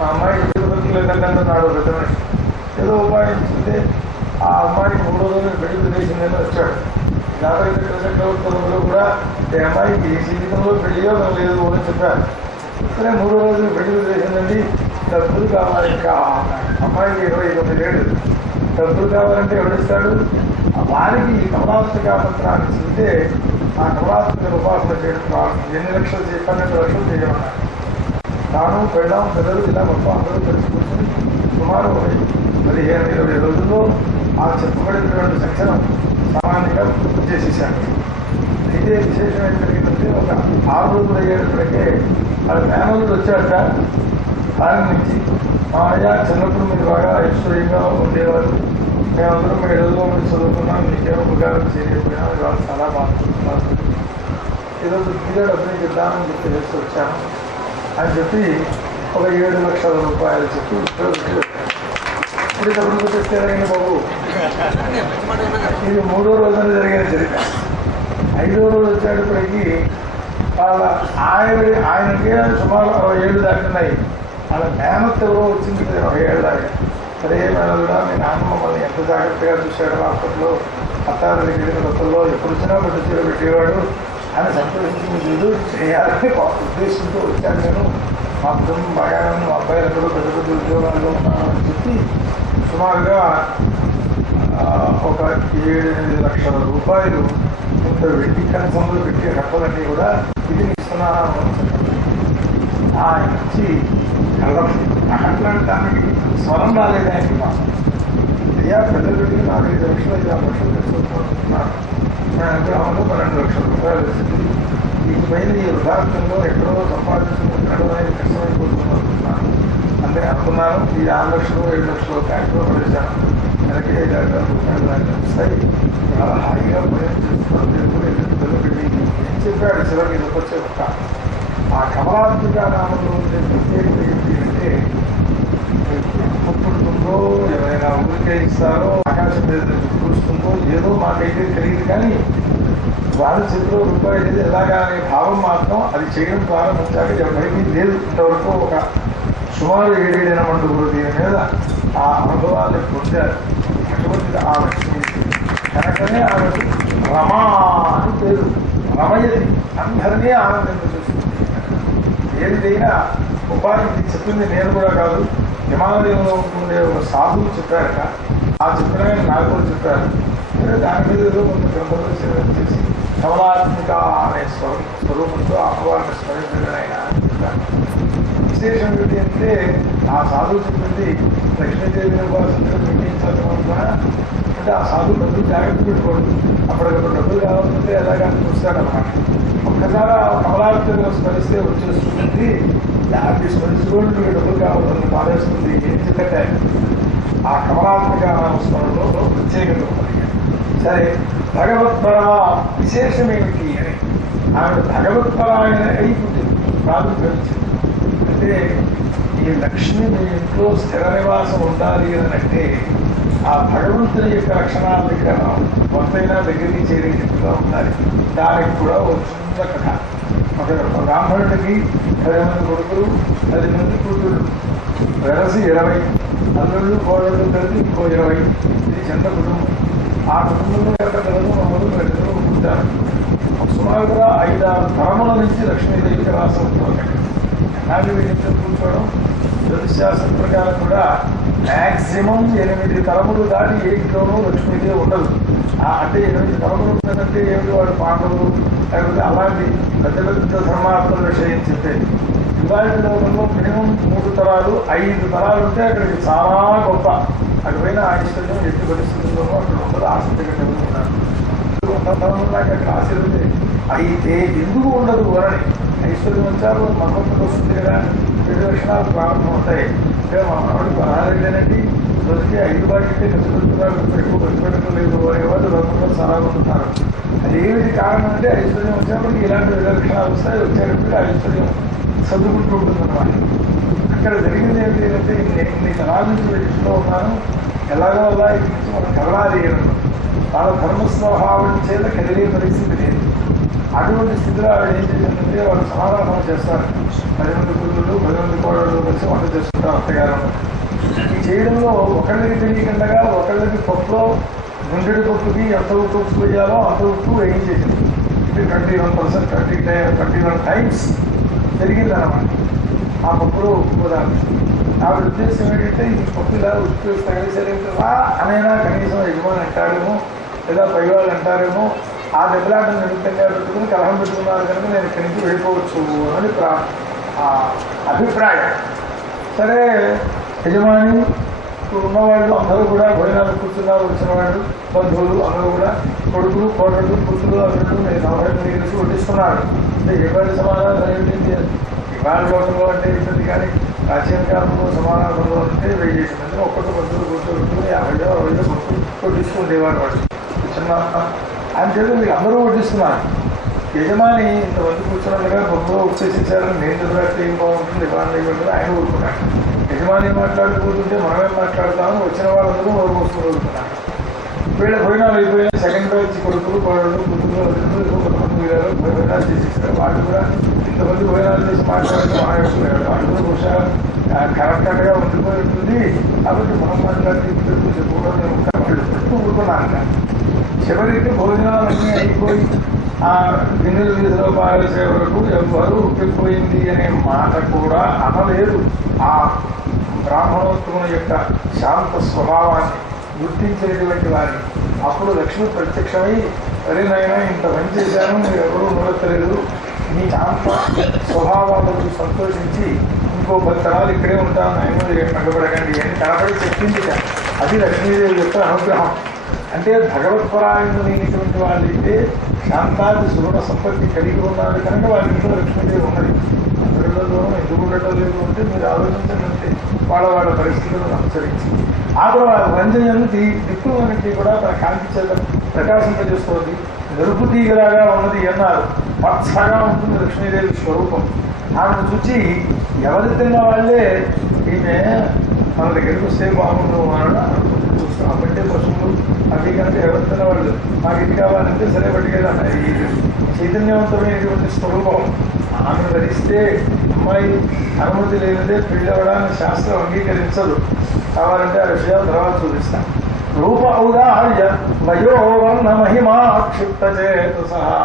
ఆ అమ్మాయికి తిరుపతిలో వెళ్ళాలన్నాడు రిజర్వేషన్. ఏదో ఉపాయం చేస్తే ఆ అమ్మాయికి 3 రోజులు పెళ్లి విదేశంగానే వచ్చాడు. 50% కూడా ఈ అమ్మాయికి జీవితంలో పెళ్లియో లేదు అని చెప్పారు. సరే 3 రోజులు పెళ్లి విదేశండి, డబ్బులు కావాలి. ఇంకా అమ్మాయికి 29 ఏళ్ళు, డబ్బులు కావాలంటే ఎవరిస్తాడు? వారికి కమలాత్మిక మంత్రాన్ని చెబితే ఆ కమలాత్మిక ఉపాసన చేయడం ఎన్ని లక్షలు 12 లక్షలు చేయమన్నారు. తాను పెళ్ళాం పిల్లలు ఇలా మొత్తం అందరూ కలిసి కూర్చొని సుమారు 15-20 రోజుల్లో ఆ చెప్పబడినటువంటి శిక్షణం సామాన్యంగా పూర్తి చేసేసాడు. అయితే విశేషం ఏం జరిగిందంటే ఒక 6 రోజులు అయ్యేటప్పటికే వాళ్ళ మేనల్లుడు వచ్చాక దాని నుంచి మా అయ్యా చిన్నప్పుడు మీరు బాగా ఐశ్వర్యంగా ఉండేవారు, మేమందరం మీ ఇళ్ళలో మీరు చదువుకున్నాం, మీకేమో ఉపకారం చేయకపోయినా వాళ్ళు చాలా బాగుంటున్నారు, ఏదో బుద్ధిగా డబ్బులు చెప్తామని చెప్పి వేసి వచ్చాను అని చెప్పి ఒక 7 లక్షల రూపాయలు చెప్పి ఉద్యోగం ఇప్పుడు డబ్బులు పెట్టేస్తారైంది బాబు. ఇది 3వ రోజున జరిగిన చరిత్ర. 5వ రోజు వచ్చేటప్పటికి వాళ్ళ ఆయనకే సుమారు 60 ఏళ్ళు దాటున్నాయి. వాళ్ళ మేనత్ ఎవరో వచ్చింది 20 ఏళ్ళ దాకా. సరే మేనలుగా మీ నాన్న మమ్మల్ని ఎంత జాగ్రత్తగా చూశాడు, అప్పట్లో అత్తారు దగ్గర కొత్తల్లో ఎప్పుడు వచ్చినా పెట్టి పెట్టేవాడు అని సంతోషించింది. లేదు చేయాలని ఉద్దేశంతో వచ్చాను నేను. మా కుటుంబం బాగానే మా అబ్బాయిలందరూ పెద్ద పెద్ద ఉద్యోగాల్లో ఉన్నామని చెప్పి సుమారుగా ఒక 7-8 లక్షల రూపాయలు ఇంత వెండి కనసంలో పెట్టే కట్టలన్నీ కూడా ఇది ఇస్తున్నాను ఆయన ఇచ్చి కళ్ళం. ఆ కట్టడానికి స్వరం రాలేదు ఆయనకి. మాకు అయ్యా పెద్దలకి 4-5 లక్షలు 5-6 లక్షలు తెచ్చుకుంటున్నాను. నేను గ్రామంలో 12 లక్షల రూపాయలు వచ్చింది. వీటి పైన ఈ వృద్ధార్థంలో ఎక్కడో సంపాదించుకుంటున్నాడు అనేది కష్టమైపోతున్నాను. అందుకే అనుకున్నాను ఈ 6 లక్షలు 7 లక్షలు బ్యాంకులో పడేశాను. నెలకి 5,000 రూపాయలు దాన్ని వస్తాయి. చాలా హాయిగా ప్రయాణం చేస్తున్నాను. ఏం చెప్పాడు చివరికి ఇదొకొచ్చే ఒక ఆ కమలాత్మిక నామంలో ఉండే ప్రత్యేకత ఏంటి అంటే పుట్టుతుందో ఎవరైనా ఊరికే ఇస్తారో ఆకాశం మీద చూస్తుందో ఏదో మాకైతే తెలియదు, కానీ వాళ్ళ చేతిలో రూపాయి అనేది ఎలాగా అనే భావం మాత్రం అది చేయడం ద్వారా వచ్చాక ఎవరికి లేదు. ఇంతవరకు ఒక సుమారు 7-8 మండుగురు దీని మీద ఆ అనుభవాన్ని పొందారు. అటువంటిది ఆ లక్ష్మి కనుకనే ఆమెకు రమా అని పేరు. రమయది అందరినీ ఆనందింపజేస్తుంది. ఏదైనా ఉపాధి చెప్పింది నేను కూడా కాదు, హిమాలయంలో ఉండే ఒక సాధువు చెప్పారట. ఆ చెప్పిన నాకు కూడా చెప్పారు. దాని మీద ఏదో కొన్ని గ్రంథంలో చేసి కమలాత్మిక అనే స్వరూపంతో అమ్మవారిని స్మరించడైనా చెప్పారు. విశేషం ఏంటి అంటే ఆ సాధువు చెప్పింది లక్ష్మీదేవిని ఉపాసించడం పెట్టించడం అంటే ఆ సాధు డబ్బులు జాగ్రత్త పెట్టుకోండి, అప్పటికప్పుడు డబ్బులు కావాలంటే ఎలాగని చూస్తాడన్నమాట. ఒక్కసారి కమలాత్మగా స్మరిస్తే వచ్చేస్తుంది, దాన్ని స్మరించుకోండి, మీకు డబ్బులు కావాలని పారేస్తుంది. ఎందుకంటే ఆ కమలాత్మక స్మరణలో ప్రత్యేకత ఉన్నది. సరే, భగవత్పర విశేషమేమిటి అని ఆవిడ భగవత్పరాయణ అయిపోతుంది, ప్రారంభించింది. అంటే ఈ లక్ష్మి మీ ఇంట్లో స్థిర నివాసం ఉండాలి అని అంటే ఆ భగవంతుని యొక్క లక్షణాల దగ్గర కొంతైనా దగ్గరికి చేరేట్టుగా ఉండాలి. దానికి కూడా ఒక చిన్న కథ. ఒక బ్రాహ్మణుడికి 10 మంది కొడుకులు, 10 మంది కూతుళ్ళు, వెరసి 20, అల్లుళ్ళు కోడళ్ళు కలిసి ఇంకో 20. ఇది చిన్న కుటుంబం. ఆ కుటుంబంలో ఎక్కడెక్కడో మమ్మల్ని పెద్దలు ఉంటారు. సుమారుగా 5-6 తరముల నుంచి లక్ష్మీదేవి నివాసం ఉంటుంది. ఎన్నాళ్ళు వీళ్ళింట్లో కూర్చోవడం జ్యోతిశాస్త్రం ప్రకారం కూడా మ్యాక్సిమం 8 తరములు దాటి ఏ ఇంట్లోనూ లక్ష్మీదేవి ఉండదు. అంటే 8 తరములు ఉన్నదంటే ఏమిటి, వాడు పాండవులు లేకపోతే అలాంటి పెద్ద పెద్ద ధర్మాత్మల విషయం చెప్పేది. ఇవాళ లోకంలో మినిమం 3 తరాలు 5 తరాలు ఉంటే అక్కడికి చాలా గొప్ప. అటుపైన ఐశ్వర్యం ఎట్టి పరిస్థితుల్లోనూ అక్కడ ఉండదు. ఆసక్తిగా చదువుకున్నారు నాకు అక్కడ ఆశీర్వది. అయితే ఎందుకు ఉండదు వరని ఐశ్వర్యం వచ్చారు, మగొప్పటి వస్తుంది కదా, 7 లక్షణాలు ప్రారంభం అవుతాయి. అంటే మా మనవాడు 16 ఏళ్ళేనండి, రోజుకి 5 బాటితే ఖర్చు పెడుతున్నారు, ఎక్కువ ఖర్చు పెట్టడం లేదు అనేవాళ్ళు లోకంలో చాలా మంది ఉన్నారు. అదేమిటి కారణం అంటే ఐశ్వర్యం వచ్చేప్పటికి ఇలాంటి 7 లక్షణాలు వస్తాయి. వచ్చేటప్పుడు ఐశ్వర్యం సర్దుకుంటూ ఉంటుందన్నమాట. అక్కడ జరిగింది ఏంటి అంటే ఇన్ని తరాల నుంచి ఇంట్లో ఉన్నాను, ఎలాగో అలా ఇది నుంచి మనం కదలాలి అనను. వాళ్ళ ధర్మ స్వభావం చేత కదిలే పరిస్థితి లేదు. అటువంటి స్థితిలో ఆవిడ ఏం చేసిందంటే వాళ్ళు సమాధానం చేస్తారు. 10 మంది కూతుళ్ళు 10 మంది కోడళ్ళు కలిసి వంట చేసుకుంటారు అత్తగారు. ఈ చేయడంలో ఒకళ్ళకి తెలియకుండా ఒకళ్ళకి పప్పులో గుండెడి పప్పుకి ఎంత ఉప్పు వేయాలో అంత ఉప్పు వేయించేసింది. అంటే 21%, 21 టైమ్స్ పెరిగిందన్నమాట ఆ పప్పులో ఉప్పు పదార్థం. ఆవిడ ఉద్దేశం ఏంటంటే ఈ పప్పు ఇలా ఉప్పు వేసి తగిలేసరిగా అనైనా కనీసం యజమాని అంటాడేమో లేదా పైవాళ్ళు అంటారేమో, ఆ దెబ్బలాటం నిమిత్తంగా పెట్టుకుని కలహం పెట్టుకున్నారు కనుక నేను ఇక్కడి నుంచి వెళ్ళిపోవచ్చు అని అభిప్రాయం. సరే, యజమాని ఉన్నవాళ్ళు అందరూ కూడా భోజనాలు కూర్చున్నారు. వచ్చిన వాళ్ళు బంధువులు అందరూ కూడా కొడుకులు కోడళ్ళు కూతురు అల్లుళ్ళు 40 మంది కలిసి వడ్డిస్తున్నారు. అంటే ఎవరి సమాధానం ఏమిటి, ఇవాళ లోకంలో అంటే ఉంటుంది, కానీ ప్రాచీన కాలంలో సమాధానంలో అంటే 1000 మంది ఒక్కొక్క బంధువులు కూర్చోబెట్టుకుని 50 60 వడ్డిస్తుండేవారు. వాళ్ళు చిన్న అని చెప్పి మీరు అందరూ వడ్డిస్తున్నారు. యజమాని ఇంతమంది కూర్చున్నట్టుగా బొమ్మలో వచ్చేసేసారని నేను చదివితే ఏం బాగుంటుంది, ఇవాళ ఇవ్వండి ఆయన ఊరుకున్నాడు. యజమాని మాట్లాడుకుంటుంటే మనమేం మాట్లాడతామని వచ్చిన వాళ్ళందరూ ఓరు మోసుకుని ఊరుకున్నారు. వీళ్ళ భోజనాలు అయిపోయినా సెకండ్ బ్యాచ్ కొడుకులు కోడళ్ళు కూతురు కొంతమంది వీళ్ళు భోజనాలు చేసేసారు. వాళ్ళు కూడా ఇంతమంది భోజనాలు చేసి మాట్లాడుతూ మాట్లాడుతున్నారు. వాళ్ళు కూడా బహుశా కరెక్ట్గా ఉండిపోయి ఉంటుంది. కాబట్టి మనం మాట్లాడితే చెప్పుకోవడం వాళ్ళు పెడుతూ ఊరుకున్నాను. చివరికి భోజనాలన్నీ అయిపోయి ఆ గిన్నెలు వీధిలో పారేసే వరకు ఎవ్వరూ ఉప్పిపోయింది అనే మాట కూడా అనలేదు. ఆ బ్రాహ్మణోత్తముని యొక్క శాంత స్వభావాన్ని గుర్తించేటువంటి వారిని. అప్పుడు లక్ష్మి ప్రత్యక్షమై, సరేనైనా ఇంత పని చేశాను, మీరు ఎవరూ నిలవలేదు, మీ శాంత స్వభావాలకు సంతోషించి ఇంకో 10 తరాలు ఇక్కడే ఉంటాను, ఆయన కనబడకండి అని కనబడి చెప్పింది. అది లక్ష్మీదేవి యొక్క అనుగ్రహం. అంటే భగవత్పరాయణులైనటువంటి వాళ్ళైతే శాంతాది సుగుణ సంపత్తి కలిగి ఉన్నారు కనుక వాళ్ళ ఇంట్లో లక్ష్మీదేవి ఉన్నది. అందరిలోనూ ఎందుకు ఉండటం లేదు అంటే మీరు ఆలోచించండి, వాళ్ళ పరిస్థితులను అనుసరించి. ఆ తర్వాత రంజన్యునికి దిక్కులన్నింటినీ కూడా తన కాంతి చేత ప్రకాశింపజేస్తుంది. మెరుపు తీగలాగా ఉన్నది అన్నారు. పచ్చగా ఉంటుంది లక్ష్మీదేవి స్వరూపం. ఆమెను చూచి ఎవరు తిన్న వాళ్ళే ఈమె మన దగ్గరికి వస్తే బాగుండు అని చూస్తాం. బట్టే పశువులు అవి కనుక ఎవరు తిన్న వాళ్ళు మాకు ఇది కావాలంటే సరే పట్టుకెళ్ళాను. ఈ చైతన్యవంతమైనటువంటి స్వరూపం ఆమెను ధరిస్తే అమ్మాయి అనుమతి లేనిదే పెళ్ళవడానికి శాస్త్రం అంగీకరించదు. కావాలంటే ఆ విషయాలు తర్వాత చూపిస్తాను. రూప ఔదార్య వయోవర్ణ మహిమా క్షిప్త చేత సహా.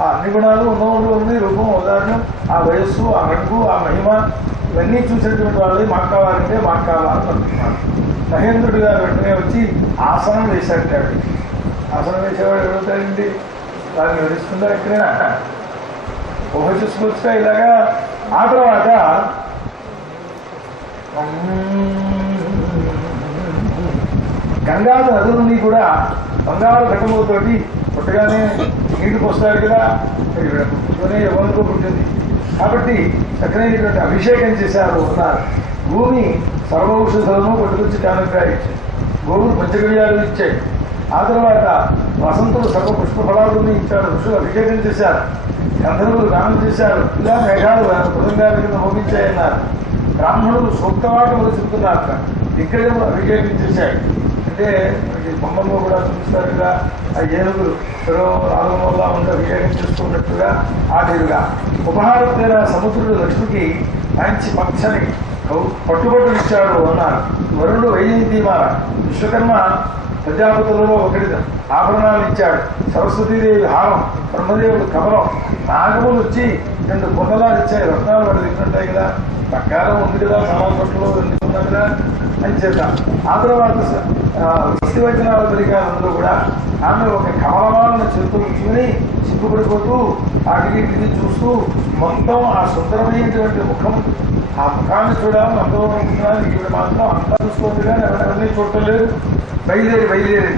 ఆ అన్ని గుణాలు ఉన్నవాళ్ళు ఉంది. రూపం, ఔదార్యం, ఆ వయస్సు, ఆ రంగు, ఆ మహిమ ఇవన్నీ చూసేటువంటి వాళ్ళు మాకు కావాలంటే మాకు కావాలని అనుకున్నాడు. మహేంద్రుడు గారు వెంటనే వచ్చి ఆసనం వేశాడు. ఆసనం వేసేవాడు ఎవరుతారండి, వారిని వివరిస్తుందా ఎక్కడైనా ఊహ చూసుకోవచ్చుగా ఇలాగా. ఆ తర్వాత గంగాధ నదులని కూడా బంగారు ఘటములతోటి పుట్టగానే నీళ్లు పోస్తారు కదా, పుట్టుతోనే ఎవరితో పుట్టింది కాబట్టి చక్కనైనటువంటి అభిషేకం చేశారు అన్నారు. భూమి సర్వ ఔషధాలను పట్టుకొచ్చి కానుగ్రహించాయి, గోవులు పంచగవ్యాలు ఇచ్చాయి. ఆ తర్వాత వసంతులు సర్వ పుష్పఫలాలను ఇచ్చారు, ఋషులు అభిషేకం చేశారు, గంధర్వులు గానం చేశారు, ఇలా మేఘాలు మృదంగాల కింద మోగించాయన్నారు. బ్రాహ్మణులు సూక్తవాటములు చెబుతున్నారు, దిగ్గజములు అభిషేకం చేశాయి. అంటే బొమ్మల్లో కూడా చూపిస్తారు కదా, ఆ ఏనుగులు నాలుగు వల్ల ఉండి అభిషేకం చేస్తున్నట్టుగా ఆ తీరుగా ఉపహారమైన సముద్రుడు లక్ష్మికి మంచి పక్షని పట్టుబట్టులు ఇచ్చాడు అన్నారు. వరుణుడు వైజయంతిమాల, విశ్వకర్మ ప్రజాపతులలో ఒకటి ఆభరణాలు ఇచ్చాడు, సరస్వతీదేవి హారం, బ్రహ్మదేవుడు కమలం, నాగములు వచ్చి 2 కుండలాలు ఇచ్చాయి. రత్నాలు వాడు తింటుంటాయి కదా, ప్రకారం ఉంది కదా, చాలా చోట్లలో ఉన్నారు కదా అని చేత. ఆ తర్వాత శక్తివచనాల పరికారంలో కూడా ఆమె ఒక కమలమాలను చేతులు ఉంచుకుని సిగ్గుపడిపోతూ వాటికి ఇది చూస్తూ మొత్తం ఆ సుందరమైనటువంటి ముఖం, ఆ ముఖాన్ని చూడాలని అందరూ అనుకుంటున్నాను. ఈవిడ మాత్రం అంతా చూసుకోండి కానీ ఎవరెవరిని చూడలేదు. బయలుదేరి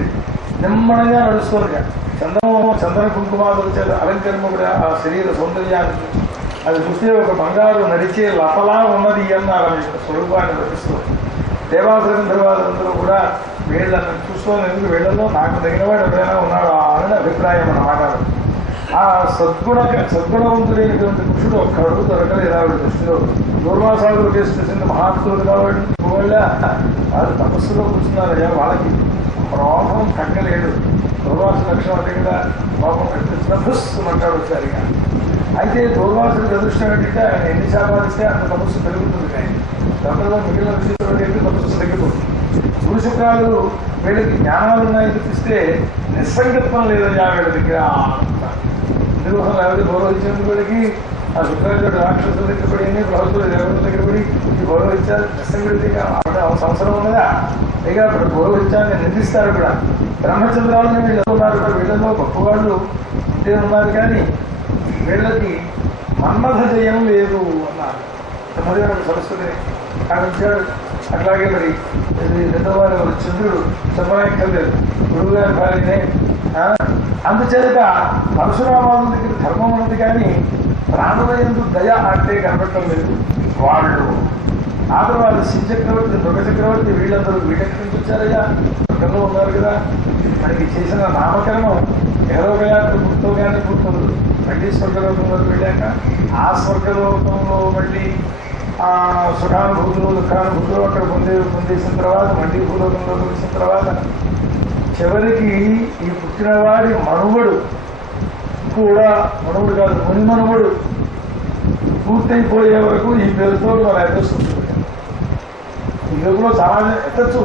నిమ్మడంగా నడుస్తుందిగా. చందన కుంకుమాదుల చేత అలంకరణ కూడా ఆ శరీర సౌందర్యాన్ని అది చూస్తే ఒక బంగారు నడిచే లతలా ఉన్నది అన్నారు. ఆమె యొక్క స్వరూపాన్ని వర్తిస్తుంది. దేవాసుర గంధర్వాదులందరూ కూడా వీళ్ళని చూసుకొని ఎందుకు వీళ్ళలో నాకు తగినవాడు ఎవరైనా ఉన్నాడు అని అభిప్రాయం అన్నమాట. ఆ సద్గుణవంతుడైనటువంటి పురుషుడు ఒక్కడు దొరకలేదు ఆవిడ దృష్టిలో. దూర్వాసాదులు కేసు చేసిన మహాత్ములు కాబట్టి వాళ్ళ వాళ్ళు తపస్సులో కూర్చున్నారయ్యా, వాళ్ళకి రోగం తగ్గలేడు. దూర్వాస లక్షణం అంటే కదా, పాపం కట్టించిన భుస్సుమంటాడు ఒకసారిగా. అయితే దూర్వాసుడికి అదృష్టం ఏంటంటే ఆయన ఎన్ని శాపాలిస్తే అంత తపస్సు పెరుగుతుంది. కానీ దాంట్లో మిగిలిన విషయంలో తపస్సు తగ్గిపోతుంది. గురు శుక్రాలు వీళ్ళకి జ్ఞానాలు ఉన్నాయని చూపిస్తే నిస్సంగత్వం లేదయ్యా వీళ్ళ దగ్గర. ఎందుకోసం లేకపోతే గౌరవించేందుకు వీళ్ళకి ఆ శుక్రాచార్యుడు రాక్షసుల దగ్గర పడి, ప్రభుత్వ దేవతల దగ్గర పడి ఈ గౌరవించారు. నిస్సంగడితే సంవత్సరం ఉన్నదా పైగా ఇప్పుడు గౌరవించాలని నిందిస్తారు కూడా. బ్రహ్మచంద్రాలని వీళ్ళు ఉన్నారు కూడా, వీళ్ళలో గొప్పవాళ్ళు ఇంతే ఉన్నారు కానీ వీళ్ళకి మన్మథ జయం లేదు అన్నారు. బ్రహ్మదేవుడు సరస్వతిని కావించాడు. అట్లాగే మరి రెండో వారు చంద్రుడు చెప్పలేదు, గురువు గారి భార్యనే. అందుచేత పరశురామాల దగ్గర ధర్మం ఉన్నది కానీ ప్రాణులందు దయ అంటే కనబడటం లేదు. వాళ్ళు ఆ తర్వాత శివచక్రవర్తి, మృగ చక్రవర్తి వీళ్ళందరూ వీళ్ళెక్కడి నుంచి వచ్చారయ్యా, స్వర్గంలో ఉన్నారు కదా. మనకి చేసిన నామకరణం ఏరోగయాత్ర పుట్టుగానే పుడుతుంది. మళ్ళీ స్వర్గలోకంలోకి వెళ్ళాక ఆ స్వర్గలోకంలో మళ్ళీ సుఖానుభూతులు దుఃఖానుభూతులు అక్కడ పొందేసిన తర్వాత మళ్ళీ భూలోకంలో వచ్చిన తర్వాత చివరికి ఈ పుట్టినవాడి మనుమడు కూడా, మనుమడు కాదు ముని మనుమడు పూర్తయిపోయే వరకు ఈ పేరుతో మన అడ్రస్ ఉంటుంది. ఈ లోపల చాలా ఎత్తచ్చు.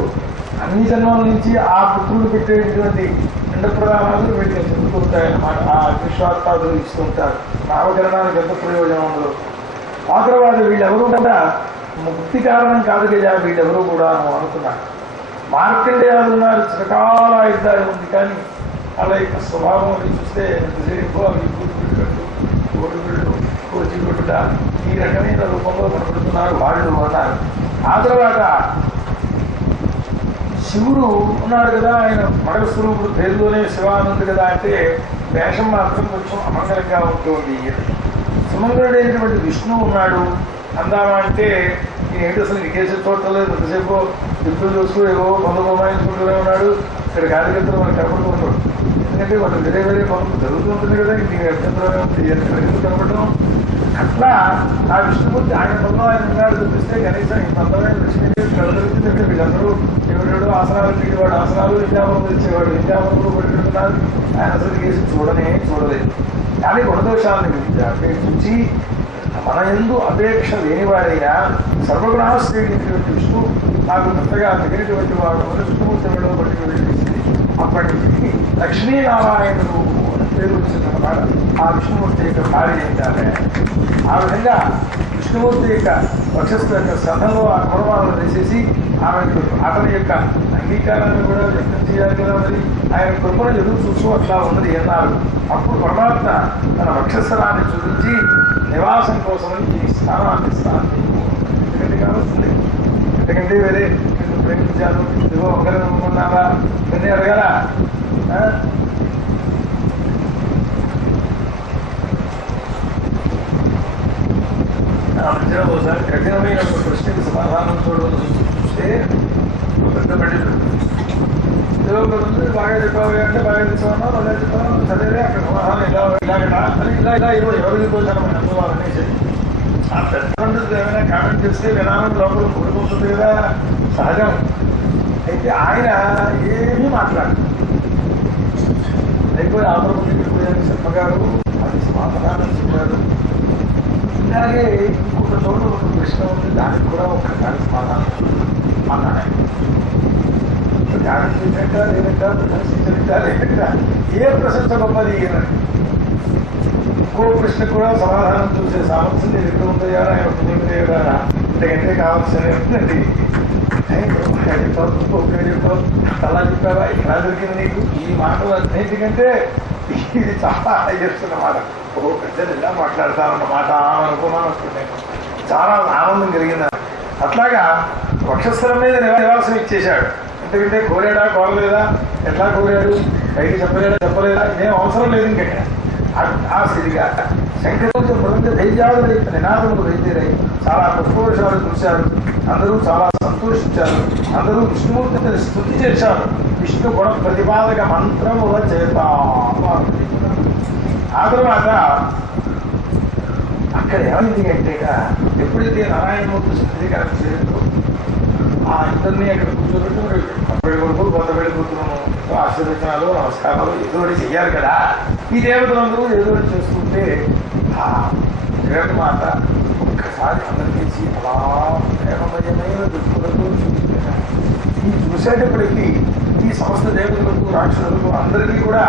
అన్ని జన్మల నుంచి ఆ పుత్రులు పెట్టేటువంటి పిండ ప్రధానాలు వీటిని చెందుతుంటాయన్నమాట. ఆ విశ్వాసాలు ఇస్తుంటారు. నామకరణానికి ఎంత ప్రయోజనం ఉండదు. ఆ తర్వాత వీళ్ళెవరూ కూడా ముక్తి కారణం కాదు కదా, వీళ్ళెవరూ కూడా అనుకున్నారు. మార్కండేయాలు ఉన్నారు, చిరకాల యుద్ధాలు ఉంది కానీ వాళ్ళ యొక్క స్వభావం అది చూస్తే ఎంతసేపు అవి కూతురు కోడిగుళ్ళు కోచిగుడ్డ ఈ రకమైన రూపంలో కనపడుతున్నారు వాళ్ళు అన్నారు. ఆ తర్వాత శివుడు ఉన్నాడు కదా, ఆయన మడక స్వరూపుడు, పేరులోనే శివానందుడు కదా. అంటే వేషం మాత్రం కొంచెం అమంగళంగా ఉంటుంది. సుమంగళుడైనటువంటి విష్ణువు ఉన్నాడు అందామా అంటే ఏంటి అసలు వికేసి చూడలేదు. ఎంతసేపు దిక్కులు చూస్తూ ఏవో పనులు బొమ్మాయించుకుంటూనే ఉన్నాడు. ఇక్కడ కార్యకర్తలు మనకు కనపడుతూ ఉంటాడు. ఎందుకంటే వాళ్ళు వేరే వేరే పనులు జరుగుతూ ఉంటుంది కదా, ఇంటికి అభ్యంతరమే ఉంటుంది ఎందుకు కనపడడం. అట్లా ఆ విష్ణుమూర్తి ఆయన పనులు ఆయన ఉన్నాడు చూపిస్తే కనీసం ఈ పంతమైన లక్ష్మీదేవి కలదొరుకుతుందంటే వీళ్ళందరూ ఎవరెవడో ఆసనాలు పెట్టేవాడు, ఆసనాలు విద్యాపనులు ఇచ్చేవాడు, విద్యాపనులు పెట్టుకుంటున్నారు. ఆయన అసలు కేసు చూడలేదు. కానీ గుణదోషాలను అపేక్షించి మన యందు అపేక్ష లేనివాడైనా సర్వగుణాశ్రయించినటువంటి విష్ణు నాకు కొత్తగా తగినటువంటి వాడు విష్ణుమూర్తి బట్టి వెళ్ళింది. అప్పటి నుంచి లక్ష్మీనారాయణుడు అని పేరు వచ్చిందన్నమాట. ఆ విష్ణుమూర్తి యొక్క భార్య ఏంటారే. ఆ విధంగా విష్ణుమూర్తి యొక్క వక్షస్థ యొక్క సభలో ఆ కుర్మాలను వేసేసి ఆమెకు అతని యొక్క అంగీకారాన్ని కూడా వ్యక్తం చేయాలి కదా. మరి ఆయన కృపను ఎదురు చూస్తూ అట్లా ఉన్నది అన్నారు. అప్పుడు పరమాత్మ తన వక్షస్థలాన్ని చూపించి నివాసం కోసమని ఈ స్థానాన్ని ఎందుకంటే కావస్తుంది ఎందుకంటే వేరే నిన్ను ప్రేమించాను, ఇదిగో ఒకరు అనుకున్నావా, ఇవన్నీ అడగాల. మధ్యన ఒకసారి కఠినమైన ఒక ప్రశ్నకి సమాధానం చూస్తే పెద్ద పండితుడు ఏదో ఒకటి బాగా చెప్పావు అంటే బాగా తెచ్చామన్నా బాగా చెప్పాను చదివే అక్కడ సమాధానం ఇలాగట అని ఇలా ఎవరికి కోసమైన అనుభవాలనేసి ఆ పెద్ద పండితులు ఏమైనా కామెంట్ చేస్తే వినాలని లోపల కోరుకుంటుంది కదా, సహజం. అయితే ఆయన ఏమీ మాట్లాడదు. అయిపోయి ఆంధ్రప్రదేశ్ శర్మగారు అది సమాధానం చెప్పారు. ఇలాగే ఇంకొక చోటు ఒక ప్రశ్న ఉంది, దానికి కూడా ఒక్కసారి సమాధానం అన్నాడు. ధ్యానం చేసినట్ట లేదంట, ప్రశంసించట లేదంట, ఏ ప్రశంస గొప్పది ఏనండి. ఇంకో ప్రశ్న కూడా సమాధానం చూసే సామర్థ్యం నేను ఎక్కడ ఉందయ్యా, ఆయన పుణ్యదేవుడా ఇంతకంటే కావాల్సిన ఉందండి. చెప్పావు అలా చెప్పావా, ఎలా దొరికింది నీకు ఈ మాటలు అన్నింటికంటే ఇది చాలా చేస్తున్న మాట. ఓ పెద్దలు ఇలా మాట్లాడతామన్నమాట అనుకున్నాను. చాలా ఆనందం కలిగింది. అట్లాగా వక్షస్థలం మీద నివాసం ఇచ్చేశాడు. ఎందుకంటే కోరాడా కోరలేదా, ఎట్లా కోరాడు, పైకి చెప్పలేదా, ఇదేం అవసరం లేదు. ఇంకక్కడ ఆ స్థితిగా శంకరుడు ప్రపంచ ధైర్యాలు నినాదములు బయలుదేరాయి. చాలా పుష్పవృషాలు చూశారు. అందరూ చాలా సంతోషించారు. అందరూ విష్ణుమూర్తిని స్తుతి చేశారు. విష్ణు గుణ ప్రతిపాదక మంత్రముల చేత. ఆ తర్వాత అక్కడ ఏమైంది అంటే ఎప్పుడైతే నారాయణమూర్తి శుద్ధీకరణ చేయడంతో ఆ ఇద్దరిని అక్కడ కూర్చోబెట్టి అప్పటి వరకు కొత్త వెళ్ళిపోతున్నాను ఆశీర్వచనాలు నమస్కారాలు ఏదో ఒకటి చెయ్యాలి కదా. ఈ దేవతలందరూ ఏదో ఒకటి చేసుకుంటే ఆ జగన్మాత ఒక్కసారి అందరికీ అలా ప్రేమమయమైన దృష్టిలతో చూపించారు. ఈ చూసేటప్పటికీ ఈ సమస్త దేవతలకు రాక్షసులకు అందరికీ కూడా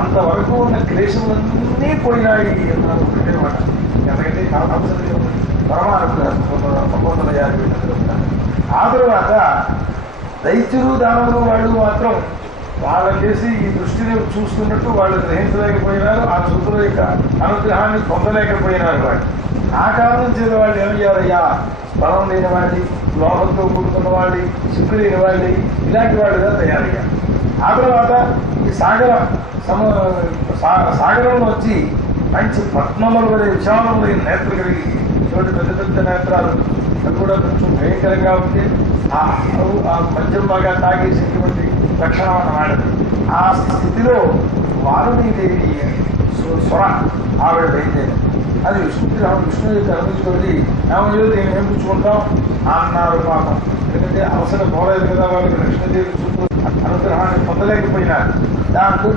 అంతవరకు ఉన్న క్లేశములన్నీ పోయినాయి అన్నారు ఒకటేమాట. ఎందుకంటే పరమానుకున్నారు. ఆ తర్వాత దైత్యులు దానవులు వాళ్ళు మాత్రం వాళ్ళ చేసి ఈ దృష్టిని చూస్తున్నట్టు వాళ్ళు గ్రహించలేకపోయినారు. ఆ చూపుల యొక్క అనుగ్రహాన్ని పొందలేకపోయినారు. వాళ్ళు ఆ కారణం చేత వాళ్ళు ఏమయ్యారయ్యా, బలం లేని వాళ్ళని, లోహంతో కూడుకున్న వాళ్ళని, సిగ్గు లేని వాళ్ళని, ఇలాంటి వాళ్ళుగా తయారయ్యారు. ఆ తర్వాత ఈ సాగరంలో వచ్చి మంచి పద్మములు వలె విశాలములైన నేత్రలు కలిగి చోటు పెద్ద పెద్ద నేత్రాలు అది కూడా కొంచెం భయంకరంగా ఉంటే ఆ మద్యం బాగా తాగేసేటువంటి లక్షణం అన్నమాట. ఆ స్థితిలో వారుణీదేవి స్వర ఆవిడ బయలుదేరి అది విష్ణు యొక్క అనుమతితోటి ఏమయ్యో దీన్ని ఏం పుచ్చుకుంటాం అన్నారు పాపం. ఎందుకంటే అవసరం పోలేదు కదా, వాళ్ళకి లక్ష్మీదేవి చూపు అనుగ్రహాన్ని పొందలేకపోయినారు. దాంతో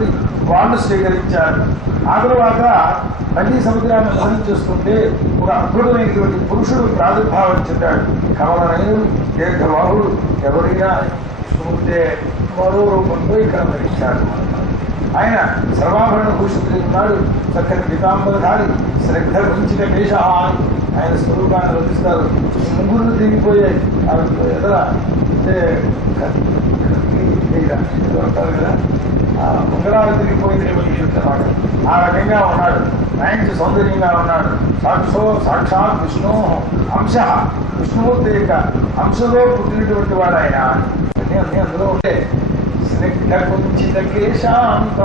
వాళ్ళు స్వీకరించారు. ఆ తర్వాత మళ్ళీ సముద్రాన్ని మోహనం చేసుకుంటే ఒక అద్భుతమైనటువంటి పురుషుడు ప్రాదుర్భావం చెందాడు. కమలనయుడు, దీర్ఘబాహుడు, ఎవరైనా చూస్తే మరో రూపంలో ఇక్కడ మరించాడు. ఆయన సర్వాభరణ భూషితుడు ఉన్నాడు. చక్కని పితాంబరధారి, శ్రద్ధ వంచిత కేశ ఆయన స్వరూపాన్ని వర్తిస్తారు. ముగ్గురు తిరిగిపోయాయి ఎదర అంటారు కదా, ముంగళాలు తిరిగిపోయినటువంటి చెప్తున్నాడు. ఆ రకంగా ఉన్నాడు. మంచి సౌందర్యంగా ఉన్నాడు. సాక్షాత్ విష్ణు అంశ, విష్ణుమూర్తి యొక్క అంశలో పుట్టినటువంటి వాడు ఆయన. అన్నీ అందులో ఉంటే స్నిగ్ధ కుంచిత కేశాంత.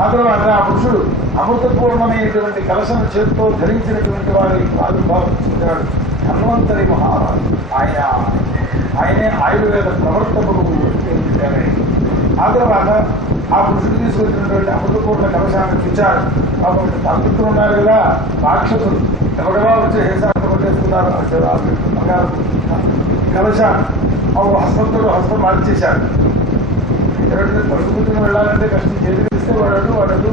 ఆ తర్వాత ఆ పురుషుడు అమృతపూర్ణమైనటువంటి కలశను చేతితో ధరించినటువంటి వాడు ఆవిర్భావం చెందాడు. ధన్వంతరి మహారాజు ఆయనే ఆయుర్వేద ప్రవర్తకుడు. ఆ తర్వాత ఆ పురుషుడు తీసుకొచ్చినటువంటి అమృతపూర్ణ కలశాన్ని చూచారు. కాబట్టి తంత్రులు ఉన్నారు కదా రాక్షసులు, ఎవడగా వచ్చి హేసాన్ని కొట్టేస్తున్నారు. బంగారు కలశాన్ని హస్తం మార్చేశాడు. ఎవరైతే పరుగుతున్న వెళ్ళాలంటే కష్టం చేతికిస్తే వాడడు అలాంటి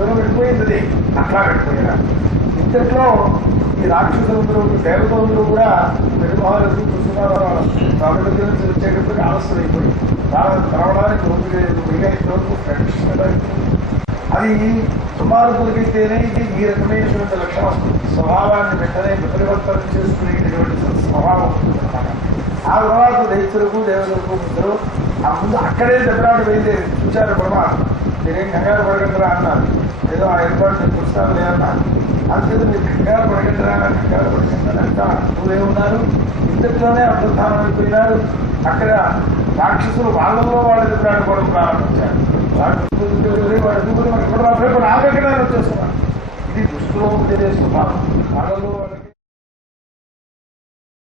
దూరం వెళ్ళిపోయింది. అట్లా వెళ్ళిపోయినా ఇంతట్లో ఈ రాక్షసులందరూ దేవతలందరూ కూడా పెరుమహాలు చూస్తున్నారు. వాళ్ళ దగ్గర నుంచి వచ్చేటప్పటికి ఆలస్యం అయిపోయింది. రావడానికి ఇంతవరకు ట్రెడిషనల్ అది సుమారు దొరికితేనే ఈ రకమైనటువంటి లక్షణం స్వభావాన్ని వెంటనే పరివర్తన చేసుకునేటటువంటి స్వభావం ఉంటుందన్నమాట. ఆ తర్వాత దైత్యులకు దేవతలకు ఇద్దరు ఆ ముందు అక్కడే దెబ్బలాట బయలుదేరి చూశారు. పరమాత్మ మీరేం కంగారు పడగలరా అన్నారు. ఏదో ఆ ఏర్పాటు నేను చూస్తాను లేదన్నారు. అంతేది మీరు కంగారు పడగలరా, కంగారు పడగలరా అంట నువ్వేమున్నారు, ఇంతట్లోనే అర్థానం అయిపోయినారు. అక్కడ రాక్షసులు వాళ్ళలో వాళ్ళు ఎదురాడుకోవడం ప్రారంభించారు. వాడు ఎప్పుడు రాబోయే ఆగకుండా వచ్చేస్తున్నారు. ఇది దుష్టులో ఉండే స్వభావం. వాళ్ళలో వాళ్ళకి